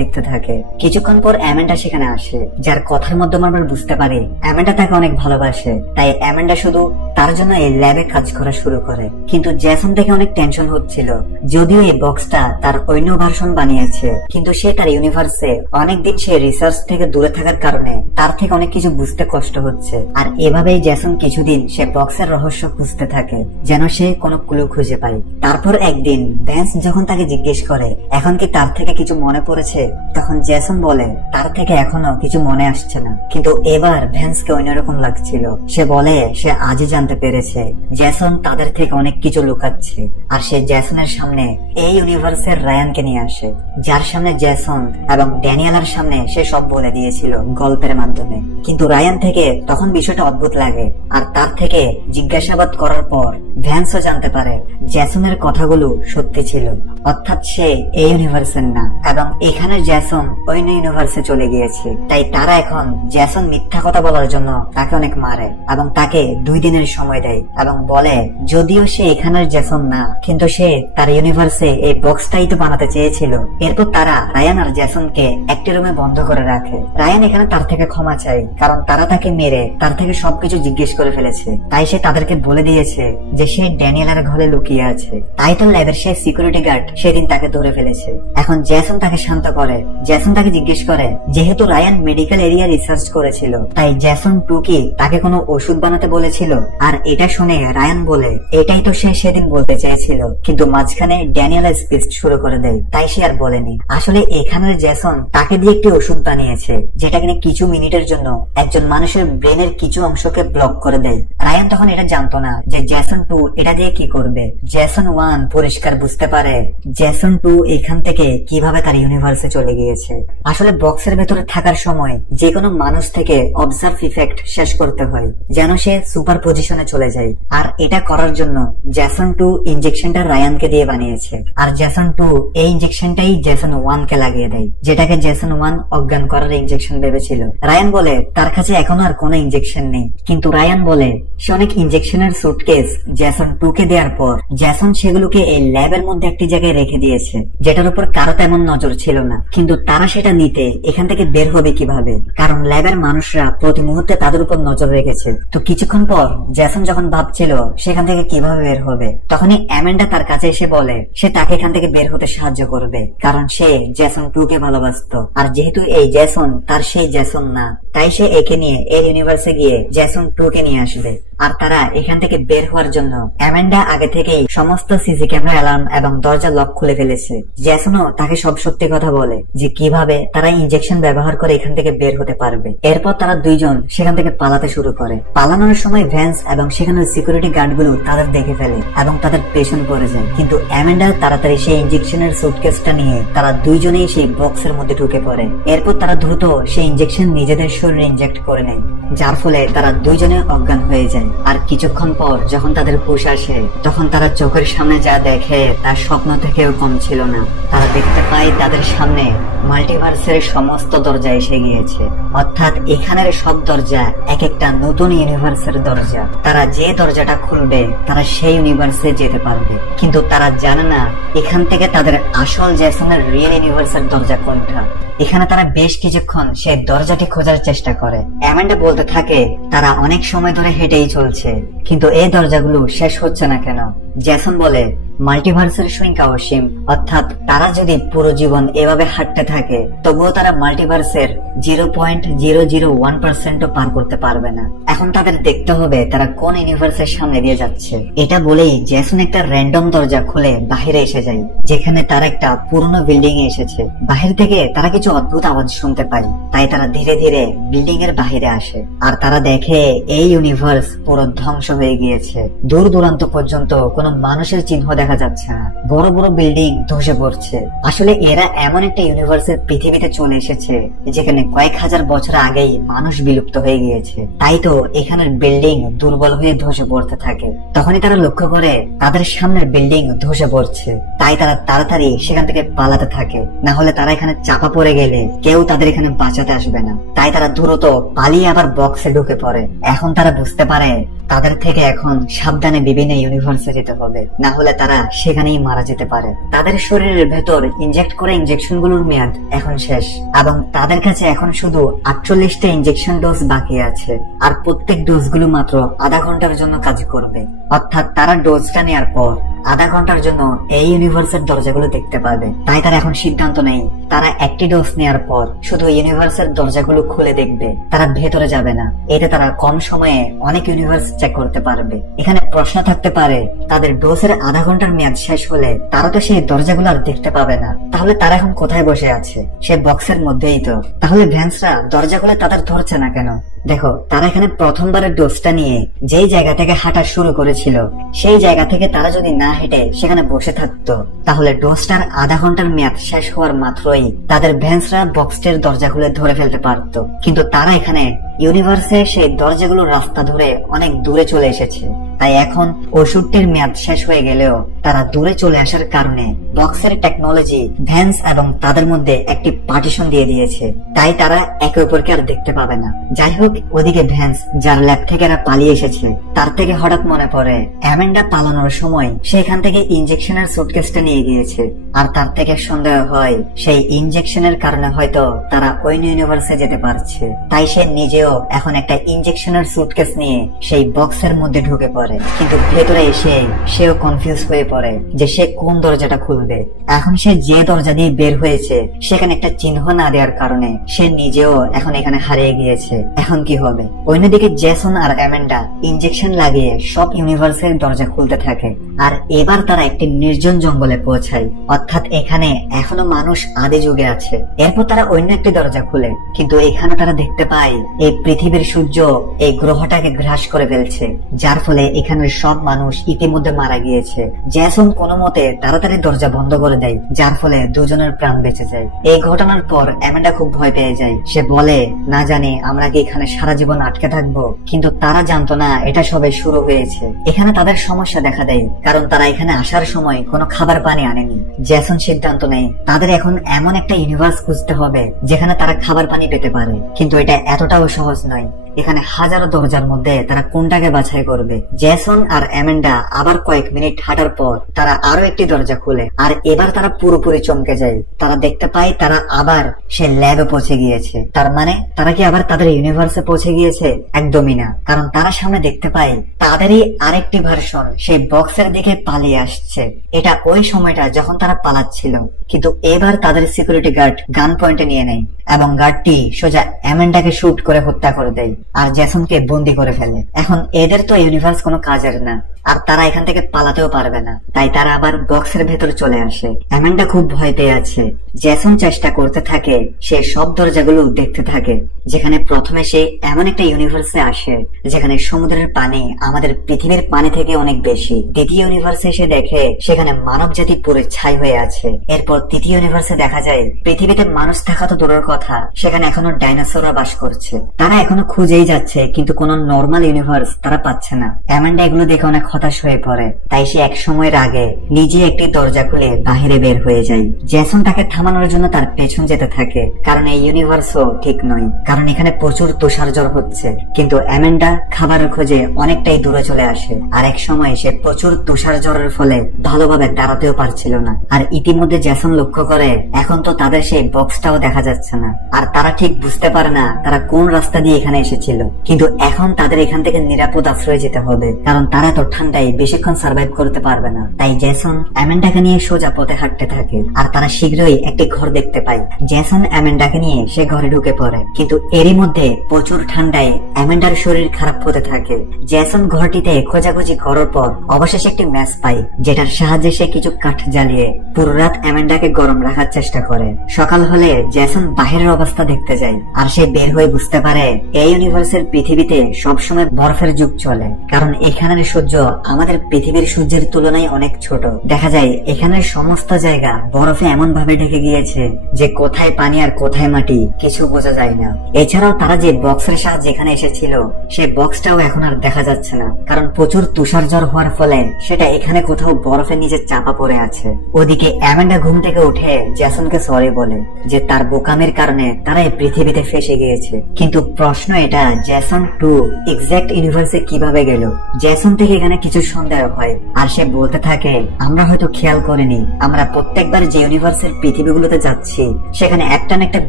দেখতে থাকে। কিছুক্ষণ পর অ্যামেন্ডা সেখানে আসে, যার কথার মাধ্যমে আমরা বুঝতে পারি অ্যামেন্ডা তাকে অনেক ভালোবাসে। তাই অ্যামেন্ডা শুধু তার জন্য এই ল্যাবে কাজ করা শুরু করে। কিন্তু জেসন থেকে অনেক টেনশন হচ্ছিল, যদিও এই বক্সটা তার অন্য ভার্সন বানিয়েছে, কিন্তু সে তার ইউনিভার্সে অনেকদিন সে রিসার্চ থেকে দূরে থাকার কারণে তার থেকে অনেক কিছু বুঝতে কষ্ট হচ্ছে। আর এভাবেই জেসন কিছুদিন সে বক্সের রহস্য খুঁজতে থাকে, যেন সে কোনো ক্লু খুঁজে পায়। তারপর একদিন ভ্যান্স যখন তাকে জিজ্ঞেস করে এখন কি তার থেকে কিছু মনে পড়েছে, তখন জেসন বলে তার থেকে এখনো কিছু মনে আসছে না। কিন্তু এবার ভ্যান্সকে অন্যরকম লাগছিল। সে বলে সে আজই জানতে পেরেছে জেসন তাদের থেকে অনেক কিছু লুকাচ্ছে। আর সে জেসনের সামনে এই ইউনিভার্সের রায়ানকে নিয়ে আসে, যার সামনে জেসন এবং ড্যানিয়েলার সামনে সে সব বলে দিয়েছিল গল্পের মাধ্যমে। কিন্তু রায়ান থেকে তখন বিষয়টা অদ্ভুত লাগে, আর তার থেকে জিজ্ঞাসাবাদ করার পর ভ্যান্সও জানতে পারে জেসনের কথাগুলো সত্যি ছিল, অর্থাৎ সে এই ইউনিভার্সের না এবং এখানে জেসন অন্য ইউনিভার্সে চলে গিয়েছে। তাই তারা এখন জেসন মিথ্যা কথা বলার জন্য তাকে অনেক মারে এবং তাকে 2 দিনের সময় দেয় এবং বলে যদিও সে এখানের জেসন না, কিন্তু সে তার ইউনিভার্সে এই বক্সটাই তো বানাতে চেয়েছিল। এরপর তারা রায়ান আর জেসনকে একটি রুমে বন্ধ করে রাখে। রায়ান এখানে তার থেকে ক্ষমা চায়, কারণ তারা তাকে মেরে তার থেকে সবকিছু জিজ্ঞেস করে ফেলেছে। তাই সে তাদেরকে বলে দিয়েছে যে সে ড্যানিয়েলার ঘরে লুকিয়ে আছে। তাই তো ল্যাবের সে সিকিউরিটি গার্ড সেদিন তাকে ধরে ফেলেছে। এখন জেসন তাকে শান্ত করে। জেসন তাকে জিজ্ঞেস করে যেহেতু রায়ান মেডিকেল এরিয়া রিসার্চ করেছিল, তাই জেসন 2 কি তাকে কোনো ওষুধ বানাতে বলেছিল। আর এটা শুনে রায়ান বলে এটাই তো সে সেদিন বলতে চেয়েছিল, কিন্তু মাঝখানে ড্যানিয়েল স্পিচ শুরু করে দেয়, তাই সে আর বলেনি। আসলে এখানের জেসন তাকে দিয়ে একটি ওষুধ বানিয়েছে, যেটা কিনা কিছু মিনিটের জন্য একজন মানুষের ব্রেনের কিছু অংশকে ব্লক করে দেয়। রায়ান তখন এটা জানতো না যে জেসন 2 এটা দিয়ে কি করবে। জেসন 1 পরিষ্কার বুঝতে পারে জেসন 2 এখান থেকে কিভাবে তার ইউনিভার্সে চলে গিয়েছে। আসলে বক্সের ভেতরে থাকার সময় যে কোনো মানুষ থেকে অবজার্ভ ইফেক্ট শেষ করতে হয়, যেন সে সুপার পজিশনে চলে যায়। আর এটা করার জন্য জেসন 2 ইনজেকশনটা রায়ানকে দিয়ে বানিয়েছে, আর জেসন 2 এই ইনজেকশনটাই জেসন 1 কে লাগিয়ে দেয়, যেটাকে জেসন 1 অজ্ঞান করার ইনজেকশন ভেবেছিল। রায়ান বলে তার কাছে এখন আর কোনো ইনজেকশন নেই, কিন্তু রায়ান বলে সে অনেক ইনজেকশনের সুটকেস জেসন 2 কে দেওয়ার পর জেসন সেগুলোকে এই ল্যাবের মধ্যে একটি জায়গায় রেখে দিয়েছে, যেটার উপর কারো তেমন নজর ছিল না। কিন্তু তারা সেটা নিতে এখান থেকে বের হবে কিভাবে, কারণ ল্যাবের মানুষরা প্রতি মুহূর্তে তাদের উপর নজর রেখেছে। তো কিছুক্ষণ পর জেসন যখন ভাবছিল সেখান থেকে কিভাবে বের হবে, তখনই অ্যামেন্ডা তার কাছে এসে বলে সে তাকে এখান থেকে বের হতে সাহায্য করবে, কারণ সে জেসন 2 কে ভালোবাসতো। আর যেহেতু এই জেসন তার সেই জেসন না, তাই সে একে নিয়ে এই ইউনিভার্সে গিয়ে জেসন 2 কে নিয়ে আসবে। আর তারা এখান থেকে বের হওয়ার জন্য অ্যামেন্ডা আগে থেকেই সমস্ত সিসি ক্যামেরা অ্যালার্ম এবং দরজা লক খুলে ফেলেছে। জেসনও তাকে সব সত্যি কথা বলে যে কিভাবে তারা ইনজেকশন ব্যবহার করে এখান থেকে বের হতে পারবে। এরপর তারা দুইজন সেখান থেকে পালাতে শুরু করে। পালানোর সময় ভ্যান্স এবং সেখানের সিকিউরিটি গার্ডগুলো তাদের দেখে ফেলে এবং তাদের পেছন পড়ে যায়। কিন্তু অ্যামেন্ডা তাড়াতাড়ি সেই ইনজেকশনের সুটকেসটা নিয়ে তারা দুইজনেই সেই বক্সের মধ্যে ঢুকে পড়ে। এরপর তারা দ্রুত সেই ইনজেকশন নিজেদের শরীরে ইনজেক্ট করে নেয়, যার ফলে তারা দুইজনে অজ্ঞান হয়ে যায়। আর কিছুক্ষণ পর যখন তাদের হুঁশ আসে তখন তারা চোখের সামনে যা দেখে তার স্বপ্ন থেকেও কম ছিল না। তারা দেখতে পায় তাদের সামনে মাল্টিভার্সের সমস্ত দরজা এসে গিয়েছে, অর্থাৎ এখানের সব দরজা এক একটা নতুন ইউনিভার্সের দরজা। তারা যে দরজাটা খুলবে তারা সেই ইউনিভার্সে যেতে পারবে, কিন্তু তারা জানে না এখান থেকে তাদের আসল জেসনের রিয়েল ইউনিভার্সের দরজা কোনটা। এখানে তারা বেশ কিছুক্ষণ সেই দরজাটি খোঁজার চেষ্টা করে। অ্যামান্ডা বলতে থাকে তারা অনেক সময় ধরে হেঁটেই চলছে, কিন্তু এই দরজাগুলো শেষ হচ্ছে না কেন। জেসন বলে মাল্টিভার্সের সংখ্যা অসীম, অর্থাৎ তারা যদি পুরো জীবন এভাবে হাঁটতে থাকে তবুও তারা মাল্টিভার্সের 0.001% পার করতে পারবে না। এখন তাদের দেখতে হবে তারা কোন ইউনিভার্সের সামনে দিয়ে যাচ্ছে। এটা বলেই জেসন একটা র্যান্ডম দরজা খুলে বাহিরে এসে যায়, যেখানে তারা একটা পুরনো বিল্ডিং এ এসেছে। বাহির থেকে তারা কিছু অদ্ভুত আওয়াজ শুনতে পায়, তাই তারা ধীরে ধীরে বিল্ডিং এর বাহিরে আসে। আর তারা দেখে এই ইউনিভার্স পুরো ধ্বংস হয়ে গিয়েছে। দূর দূরান্ত পর্যন্ত কোনো মানুষের চিহ্ন দেখা যাচ্ছে না, বড় বড় বিল্ডিং ধসে পড়ছে। আসলে এরা এমন একটা ইউনিভার্সের পৃথিবীতে চলে এসেছে যেখানে কয়েক হাজার বছর আগেই মানুষ বিলুপ্ত হয়ে গিয়েছে, তাই তো এখানের বিল্ডিং দুর্বল হয়ে ধসে পড়তে থাকে। তখনই তারা লক্ষ্য করে তাদের সামনের বিল্ডিং ধসে পড়ছে, তাই তারা তাড়াতাড়ি সেখান থেকে পালাতে থাকে, না হলে তারা এখানে চাপা পড়ে গেলে কেউ তাদের এখানে বাঁচাতে আসবে না। তাই তারা দ্রুত পালিয়ে আবার বক্সে ঢুকে পড়ে। এখন তারা বুঝতে পারে তাদের থেকে এখন সাবধানে বিভিন্ন ইউনিভার্সে যেতে হবে, না হলে তারা সেখানেই মারা যেতে পারে। তাদের শরীরের ভেতর ইনজেক্ট করা ইনজেকশন গুলোর মেয়াদ এখন শেষ এবং তাদের কাছে এখন শুধু 48টা ইনজেকশন ডোজ বাকি আছে, আর প্রত্যেক ডোজ গুলো মাত্র আধা ঘন্টার জন্য কাজ করবে। অর্থাৎ তারা ডোজটা নেওয়ার পর আধা ঘন্টার জন্য এই ইউনিভার্সের দরজাগুলো দেখতে পাবে। তাই তারা এখন সিদ্ধান্ত নেই তারা একটি ডোজ নেওয়ার পর শুধু ইউনিভার্সের দরজাগুলো খুলে দেখবে, তারা ভেতরে যাবে না। এতে তারা কম সময়ে অনেক ইউনিভার্স চেক করতে পারবে। এখানে প্রশ্ন থাকতে পারে তাদের ডোজের আধা ঘন্টার মেয়াদ শেষ হলে তারা তো সেই দরজাগুলো আর দেখতে পাবে না, তাহলে তারা এখন কোথায় বসে আছে? সে বক্সের মধ্যেই তো। তাহলে ভ্যান্সরা দরজা খুলে তাদের ধরছে না কেন? দেখো, তারা এখানে প্রথমবারের ডোজটা নিয়ে যেই জায়গা থেকে হাঁটা শুরু করেছিল সেই জায়গা থেকে তারা যদি না হেঁটে সেখানে বসে থাকতো তাহলে ডোজটার আধা ঘন্টার মেয়াদ শেষ হওয়ার মাত্রই তাদের ভ্যান্সরা বক্সটির দরজা খুলে ধরে ফেলতে পারতো। কিন্তু তারা এখানে ইউনিভার্সে সেই দরজাগুলোর রাস্তা ধরে অনেক দূরে চলে এসেছে, তাই এখন ওষুধটির মেয়াদ শেষ হয়ে গেলেও তারা দূরে চলে আসার কারণে বক্সের টেকনোলজি ভ্যান্স এবং তাদের মধ্যে একটি পার্টিশন দিয়ে দিয়েছে, তাই তারা একে অপরকে আর দেখতে পাবে না। যাই হোক, ওদিকে ভ্যান্স যার ল্যাব থেকে এরা পালিয়ে এসেছে তার থেকে হঠাৎ মনে পড়ে অ্যামেন্ডা পালানোর সময় সেখান থেকে ইনজেকশনের সুটকেসটা নিয়ে গিয়েছে, আর তার থেকে সন্দেহ হয় সেই ইনজেকশনের কারণে হয়তো তারা ওই ইউনিভার্সে যেতে পারছে। তাই সে নিজেও এখন একটা ইনজেকশনের সুটকেস নিয়ে সেই বক্সের মধ্যে ঢুকে পড়ে, কিন্তু ভেতরে এসে সেও কনফিউজ হয়ে পড়ে যে সে কোন দরজাটা খুলবে। এখন সে যে দরজা দিয়ে বের হয়েছে সেখানে একটা চিহ্ন না দেওয়ার কারণে সে নিজেও এখন এখানে হারিয়ে গিয়েছে। এখন কি হবে? অন্যদিকে জেসন আর অ্যামেন্ডা ইনজেকশন লাগিয়ে সব ইউনিভার্সের দরজা খুলতে থাকে, আর এবার তারা একটি নির্জন জঙ্গলে পৌঁছায়, অর্থাৎ এখানে এখনো মানুষ আদি যুগে আছে। এরপর তারা অন্য একটি দরজা খুলে, কিন্তু এখানে তারা দেখতে পায় এই পৃথিবীর সূর্য এই গ্রহটাকে গ্রাস করে ফেলছে, যার ফলে এখানের সব মানুষ ইতিমধ্যে মারা গিয়েছে। জেসন কোনো মতে তাড়াতাড়ি দরজা বন্ধ করে দেয়, যার ফলে দুজনের প্রাণ বেঁচে যায়। এই ঘটনার পর অ্যামেন্ডা খুব ভয় পেয়ে যায়। সে বলে, না জানি আমরা কি এখানে সারা জীবন আটকে থাকবো? কিন্তু তারা জানতো না এটা সবে শুরু হয়েছে। এখানে তাদের সমস্যা দেখা দেয় কারণ তারা এখানে আসার সময় কোনো খাবার পানি আনেনি। জেসন সিদ্ধান্ত নেয় তাদের এখন এমন একটা ইউনিভার্স খুঁজতে হবে যেখানে তারা খাবার পানি পেতে পারে, কিন্তু এটা এতটাও সহজ নয়। এখানে হাজারো দরজার মধ্যে তারা কোনটাকে বাছাই করবে? জেসন আর অ্যামেন্ডা আবার কয়েক মিনিট হাঁটার পর তারা আরো একটি দরজা খুলে, আর এবার তারা পুরোপুরি চমকে যায়। তারা দেখতে পায় তারা আবার সে ল্যাবে পৌঁছে গিয়েছে। তার মানে তারা কি আবার তাদের ইউনিভার্সে পৌঁছে গিয়েছে? একদমই না, কারণ তারা সামনে দেখতে পায় তাদেরই আরেকটি ভার্সন সেই বক্সের দিকে পালিয়ে আসছে। এটা ওই সময়টা যখন তারা পালাচ্ছিল, কিন্তু এবার তাদের সিকিউরিটি গার্ড গান পয়েন্টে নিয়ে নেয় এবং গার্ডটি সোজা অ্যামেন্ডাকে শুট করে হত্যা করে দেয় আর জেসনকে বন্দি করে ফেলে। এখন এদের তো ইউনিভার্স কোনো কাজের না, আর তারা এখান থেকে পালাতেও পারবে না, তাই তারা আবার বক্সের ভেতর চলে আসে। অ্যামেন্ডা খুব ভয় পেয়ে আছে। জেসন চেষ্টা করতে থাকে সে সব দরজাগুলো দেখতে থাকে, যেখানে প্রথমে সে এমন একটা ইউনিভার্সে আসে যেখানে সমুদ্রের পানি আমাদের পৃথিবীর পানি থেকে অনেক বেশি। দ্বিতীয় ইউনিভার্সে এসে দেখে সেখানে মানব জাতি পুরো ছাই হয়ে আছে। এরপর তৃতীয় ইউনিভার্সে দেখা যায় পৃথিবীতে মানুষ থাকা তো দূরের কথা, সেখানে এখনো ডাইনোসররা বাস করছে। তারা এখনো খুঁজে খুঁজেই যাচ্ছে কিন্তু কোন নর্মাল ইউনিভার্স তারা পাচ্ছে না। অ্যামান্ডা এগুলো দেখে অনেক হতাশ হয়ে পড়ে। তাই সে এক সময়ের আগে নিজে একটি দরজা খুলে বাহিরে বের হয়ে যায়। জ্যাসন তাকে থামানোর জন্য তার পেছন যেতে থাকে, কারণ এই ইউনিভার্সও ঠিক নয়, কারণ এখানে প্রচুর তুষার ঝড় হচ্ছে। কিন্তু অ্যামান্ডা খাবারের খোঁজে অনেকটাই দূরে চলে আসে, আর এক সময় সে প্রচুর তুষার ঝড়ের ফলে ভালোভাবে দাঁড়াতেও পারছিল না। আর ইতিমধ্যে জ্যাসন লক্ষ্য করে এখন তো তাদের সেই বক্সটাও দেখা যাচ্ছে না, আর তারা ঠিক বুঝতে পারে না তারা কোন রাস্তা দিয়ে এখানে এসেছিল। কিন্তু এখন তাদের এখান থেকে নিরাপদ আশ্রয়ে যেতে হবে, কারণ তারা তো ঠান্ডায় বেশিক্ষণ সার্ভাইভ করতে পারবে না। তাই জ্যাসন অ্যামান্ডাকে নিয়ে সোজা পথে হাঁটতে থাকে, আর তারা শীঘ্রই একটি ঘর দেখতে পায়। জ্যাসন অ্যামান্ডাকে নিয়ে সে ঘরে ঢুকে পড়ে, কিন্তু এরই মধ্যে প্রচুর ঠান্ডায় অ্যামান্ডার শরীর খারাপ হতে থাকে। জ্যাসন ঘরটিতে খোঁজাখুঁজি করার পর অবশেষে একটি ম্যাচ পায়, যেটার সাহায্যে সে কিছু কাঠ জ্বালিয়ে পুরো রাত অ্যামান্ডাকে গরম রাখার চেষ্টা করে। সকাল হলে জ্যাসন বাহিরের অবস্থা দেখতে যায়, আর সে বের হয়ে বুঝতে পারে এই ইউনিভার্সের পৃথিবীতে সবসময় বরফের যুগ চলে, কারণ এখানের সূর্য আমাদের পৃথিবীর সূর্যের তুলনায় অনেক ছোট। দেখা যায় এখানের সমস্ত জায়গা বরফে এমন ভাবে ঢেকে গিয়েছে যে কোথায় পানি আর কোথায় মাটি কিছু বোঝা যায় না। এছাড়াও তারা যে বক্সের সাহায্যে এখানে এসেছিল সেই বক্সটাও এখন আর দেখা যাচ্ছে না, কারণ প্রচুর তুষার ঝড় হওয়ার ফলে সেটা এখানে কোথাও বরফের নিচে চাপা পড়ে আছে। ওদিকে অ্যামান্ডা ঘুম থেকে উঠে জ্যাসনকে সরি বলে যে তার বোকামের কারণে তারা এই পৃথিবীতে ফেসে গিয়েছে। কিন্তু প্রশ্ন এটা, জ্যাসন 2 এক্সাক্ট ইউনিভার্সে কিভাবে গেল? জ্যাসন থেকে এখানে কিছু সন্দেহ হয়, আর সে বলতে থাকে আমরা হয়তো খেয়াল করিনি, আমরা প্রত্যেকবার যে ইউনিভার্সের পৃথিবীগুলোতে যাচ্ছি সেখানে একটা না একটা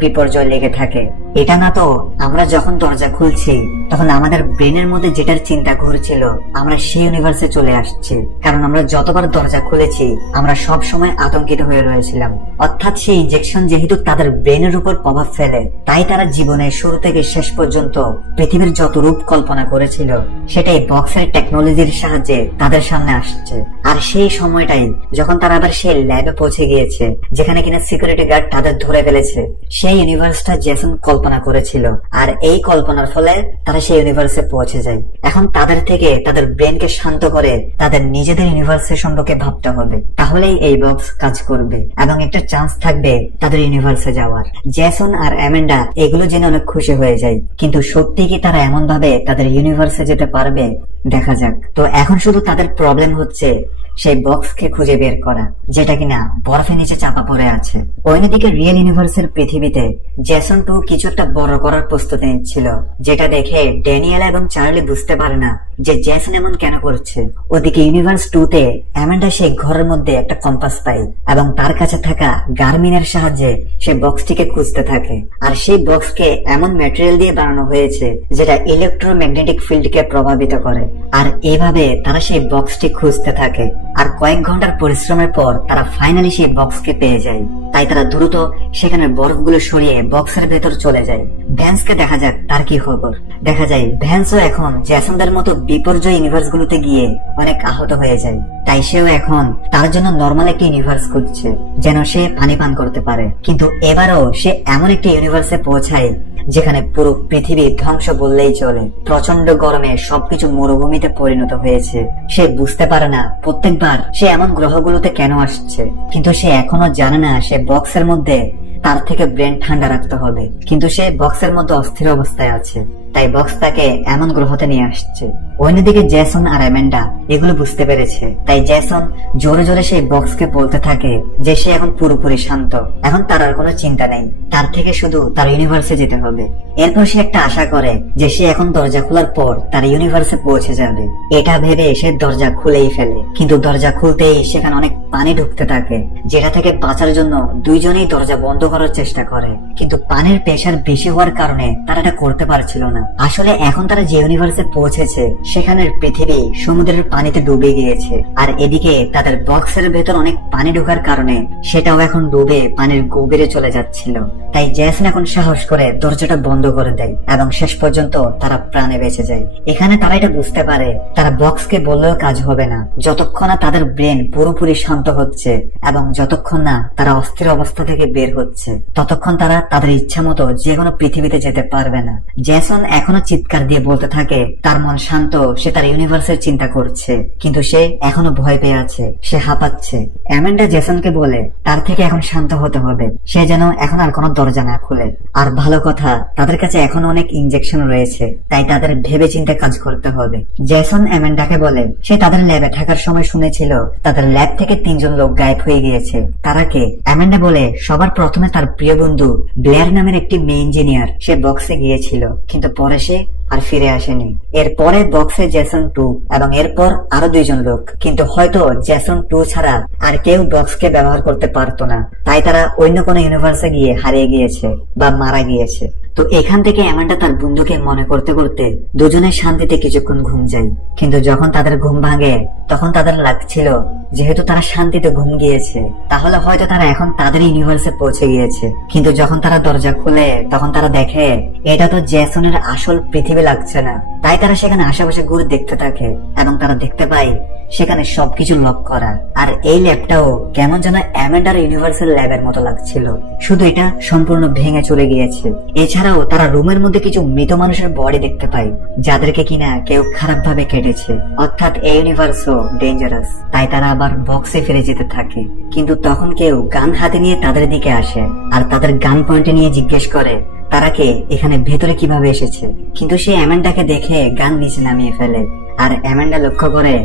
বিপর্যয় লেগে থাকে। এটা না তো আমরা যখন দরজা খুলছি তখন আমাদের ব্রেনের মধ্যে যেটার চিন্তা ঘুরছিল আমরা সেই ইউনিভার্সে চলে আসছি, কারণ আমরা যতবার দরজা খুলেছি আমরা সব সময় আতঙ্কিত হয়ে রয়েছিলাম। অর্থাৎ সেই ইনজেকশন যেহেতু তাদের ব্রেনের উপর প্রভাব ফেলে, তাই তারা জীবনের শুরু থেকে শেষ পর্যন্ত পৃথিবীর যত রূপ কল্পনা করেছিল সেটাই বক্সের টেকনোলজির সাহায্যে তাদের সামনে আসছে। আর সেই সময়টাই যখন তারা আবার সেই ল্যাবে পৌঁছে গিয়েছে যেখানে কিনা সিকিউরিটি গার্ড তাদের ধরে ফেলেছে, সেই ইউনিভার্সটা জ্যাসন কল্পনা করেছিল, আর এই কল্পনার ফলে তারা সেই ইউনিভার্সে পৌঁছে যায়। এখন তাদের থেকে তাদের ব্রেনকে শান্ত করে তাদের নিজেদের ইউনিভার্সের সম্পর্কে ভাবতে হবে, তাহলেই এই বক্স কাজ করবে এবং একটা চান্স থাকবে তাদের ইউনিভার্সে যাওয়ার। জ্যাসন আর অ্যামান্ডা এগুলো জেনে অনেক খুশি হয়ে যায়, কিন্তু সত্যি কি তারা এমন ভাবে তাদের ইউনিভার্সে যেতে পারবে? দেখা যাক। তো এখন শুধু তাদের প্রবলেম হচ্ছে সেই বক্সকে খুঁজে বের করা, যেটা কিনা বরফের নিচে চাপা পড়ে আছে। অন্যদিকে রিয়েল ইউনিভার্সের পৃথিবীতে জ্যাসন 2 কিছু একটা বড় করার প্রস্তুতি নিচ্ছিল, যেটা দেখে ড্যানিয়েল এবং চার্লি বুঝতে পারে না যে জ্যাসন এমন কেন করছে। ওদিকে ইউনিভার্স 2 তে অ্যামান্ডা সেই ঘরের মধ্যে একটা কম্পাস পায় এবং তার কাছে থাকা গার্মিনের সাহায্যে সে বক্সটিকে খুঁজতে থাকে। আর সেই বক্সকে এমন ম্যাটেরিয়াল দিয়ে বানানো হয়েছে যেটা ইলেকট্রোম্যাগনেটিক ফিল্ডকে প্রভাবিত করে, আর এভাবে তারা সেই বক্সটি খুঁজতে থাকে। আর কয়েক ঘন্টার পরিশ্রমের পর তারা ফাইনালি সেই বক্সকে পেয়ে যায়। তাই তারা দ্রুত সেখানে বরফগুলো সরিয়ে বক্সের ভেতর চলে যায়। ভ্যান্সকে দেখা যাক তার কি খবর। দেখা যায় ভ্যান্সও এখন জ্যাসনদের মতো বিপর্যয় ইউনিভার্স গুলোতে গিয়ে অনেক আহত হয়ে যায়। তাই সেও এখন তার জন্য নর্মাল একটি ইউনিভার্স খুঁজছে যেন সে পানি পান করতে পারে। কিন্তু এবারও সে এমন একটি ইউনিভার্সে পৌঁছায় যেখানে পুরো পৃথিবী ধ্বংস বললেই চলে। প্রচন্ড গরমে সবকিছু মরুভূমিতে পরিণত হয়েছে। সে বুঝতে পারে না প্রত্যেকবার সে এমন গ্রহগুলোতে কেন আসছে, কিন্তু সে এখনো জানে না সে বক্সের মধ্যে তার থেকে ব্রেন ঠান্ডা রাখতে হবে। কিন্তু সে বক্সের মধ্যে অস্থির অবস্থায় আছে, তাই বক্স তাকে এমন গ্রহতে নিয়ে আসছে। অন্যদিকে জ্যাসন আর অ্যামান্ডা এগুলো বুঝতে পেরেছে, তাই জ্যাসন জোরে জোরে সেই বক্সকে বলতে থাকে যে সে এখন পুরোপুরি শান্ত, এখন তার আর কোনো চিন্তা নেই, তার থেকে শুধু তার ইউনিভার্সে যেতে হবে। এরপর সে একটা আশা করে যে সে এখন দরজা খোলার পর তার ইউনিভার্সে পৌঁছে যাবে। এটা ভেবে সে দরজা খুলেই ফেলে, কিন্তু দরজা খুলতেই সেখানে অনেক পানি ঢুকতে থাকে, যেটা থেকে বাঁচার জন্য দুইজনেই দরজা বন্ধ করার চেষ্টা করে। কিন্তু পানির প্রেসার বেশি হওয়ার কারণে তারা এটা করতে পারছিল না। আসলে এখন তারা যে ইউনিভার্সে পৌঁছেছে সেখানের পৃথিবী সমুদ্রের পানিতে ডুবে গিয়েছে, আর এদিকে তাদের বক্সের ভেতর অনেক পানি ঢোকার কারণে সেটাও এখন ডুবে পানির গভীরে চলে যাচ্ছিল। তাই জ্যাসন এখন সাহস করে দরজাটা বন্ধ করে দেয় এবং শেষ পর্যন্ত তারা প্রাণে বেঁচে যায়। এখানে তারা এটা বুঝতে পারে তারা বক্সকে বললেও কাজ হবে না যতক্ষণ না তাদের ব্রেন পুরোপুরি শান্ত হচ্ছে এবং যতক্ষণ না তারা অস্থির অবস্থা থেকে বের হচ্ছে, ততক্ষণ তারা তাদের ইচ্ছা মতো যে কোনো পৃথিবীতে যেতে পারবে না। জ্যাসন এখনো চিৎকার দিয়ে বলতে থাকে তার মন শান্ত, সে তার ইউনিভার্সের চিন্তা করছে, কিন্তু সে এখনো ভয় পেয়ে আছে, সে হাঁপাচ্ছে। অ্যামেন্ডা জেসনকে বলে তার থেকে এখন শান্ত হতে হবে, সে যেন এখন আর কোনো দরজা না খুলে। আর ভালো কথা, তাদের কাছে এখন অনেক ইনজেকশন রয়েছে, তাই তাদের ভেবে চিন্তে কাজ করতে হবে। জেসন অ্যামেন্ডাকে বলে সে তাদের ল্যাবে থাকার সময় শুনেছিল তাদের ল্যাব থেকে 3 জন লোক গায়েব হয়ে গিয়েছে। তারা কে? অ্যামেন্ডা বলে সবার প্রথমে তার প্রিয় বন্ধু ব্লেয়ার নামের একটি মেয়ে ইঞ্জিনিয়ার, সে বক্সে গিয়েছিল, কিন্তু পরে সে আর ফিরে আসেনি। এরপরে বক্সে জেসন 2 এবং এরপর আরো 2 জন লোক, কিন্তু হয়তো জেসন 2 ছাড়া আর কেউ বক্সকে ব্যবহার করতে পারতো না, তাই তারা অন্য কোনো ইউনিভার্সে গিয়ে হারিয়ে গিয়েছে বা মারা গিয়েছে। তো এখান থেকে অ্যামান্ডা তার বন্ধুকে মনে করতে করতে দুজনের শান্তিতে কিছুক্ষণ ঘুম যায়। কিন্তু যখন তাদের ঘুম ভাঙে তখন তাদের লাগছিল যেহেতু তারা শান্তিতে ঘুম গিয়েছে তাহলে হয়তো তারা এখন তাদের ইউনিভার্সে পৌঁছে গিয়েছে। কিন্তু যখন তারা দরজা খুলে তখন তারা দেখে এটা তো জেসনের আসল পৃথিবী লাগছে না, তাই তারা সেখানে আশেপাশে ঘুরে দেখতে থাকে এবং তারা দেখতে পায় সেখানে সবকিছু লক করা। আর এই ল্যাবটাও কেমন যেন অ্যামেন্ডার ইউনিভার্সাল ল্যাবের মতো লাগছিল, শুধু এটা সম্পূর্ণ ভেঙে চলে গিয়েছে। এছাড়াও তারা রুমের মধ্যে কিছু মৃত মানুষের বডি দেখতে পায় যাদেরকে কিনা কেউ খারাপ ভাবে কেটেছে, অর্থাৎ এই ইউনিভার্সও ডেঞ্জারাস। তাই তারা আবার বক্সে ফিরে যেতে থাকে, কিন্তু তখন কেউ গান হাতে নিয়ে তাদের দিকে আসে আর তাদের গান পয়েন্টে নিয়ে জিজ্ঞেস করে তারা কে, এখানে ভেতরে কিভাবে এসেছে। কিন্তু সে অ্যামেন্ডাকে দেখে গান নিচে নামিয়ে ফেলে আর অ্যামেন্ডা লক্ষ্য করে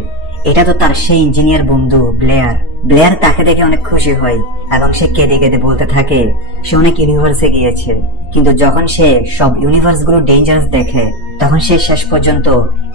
এটা তো তার সেই ইঞ্জিনিয়ার বন্ধু ব্লেয়ার। ব্লেয়ার তাকে দেখে অনেক খুশি হয় এবং সে কেঁদে কেঁদে বলতে থাকে সে অনেক ইউনিভার্সে গিয়েছে, কিন্তু যখন সে সব ইউনিভার্স গুলো ডেঞ্জারাস দেখে তখন সে শেষ পর্যন্ত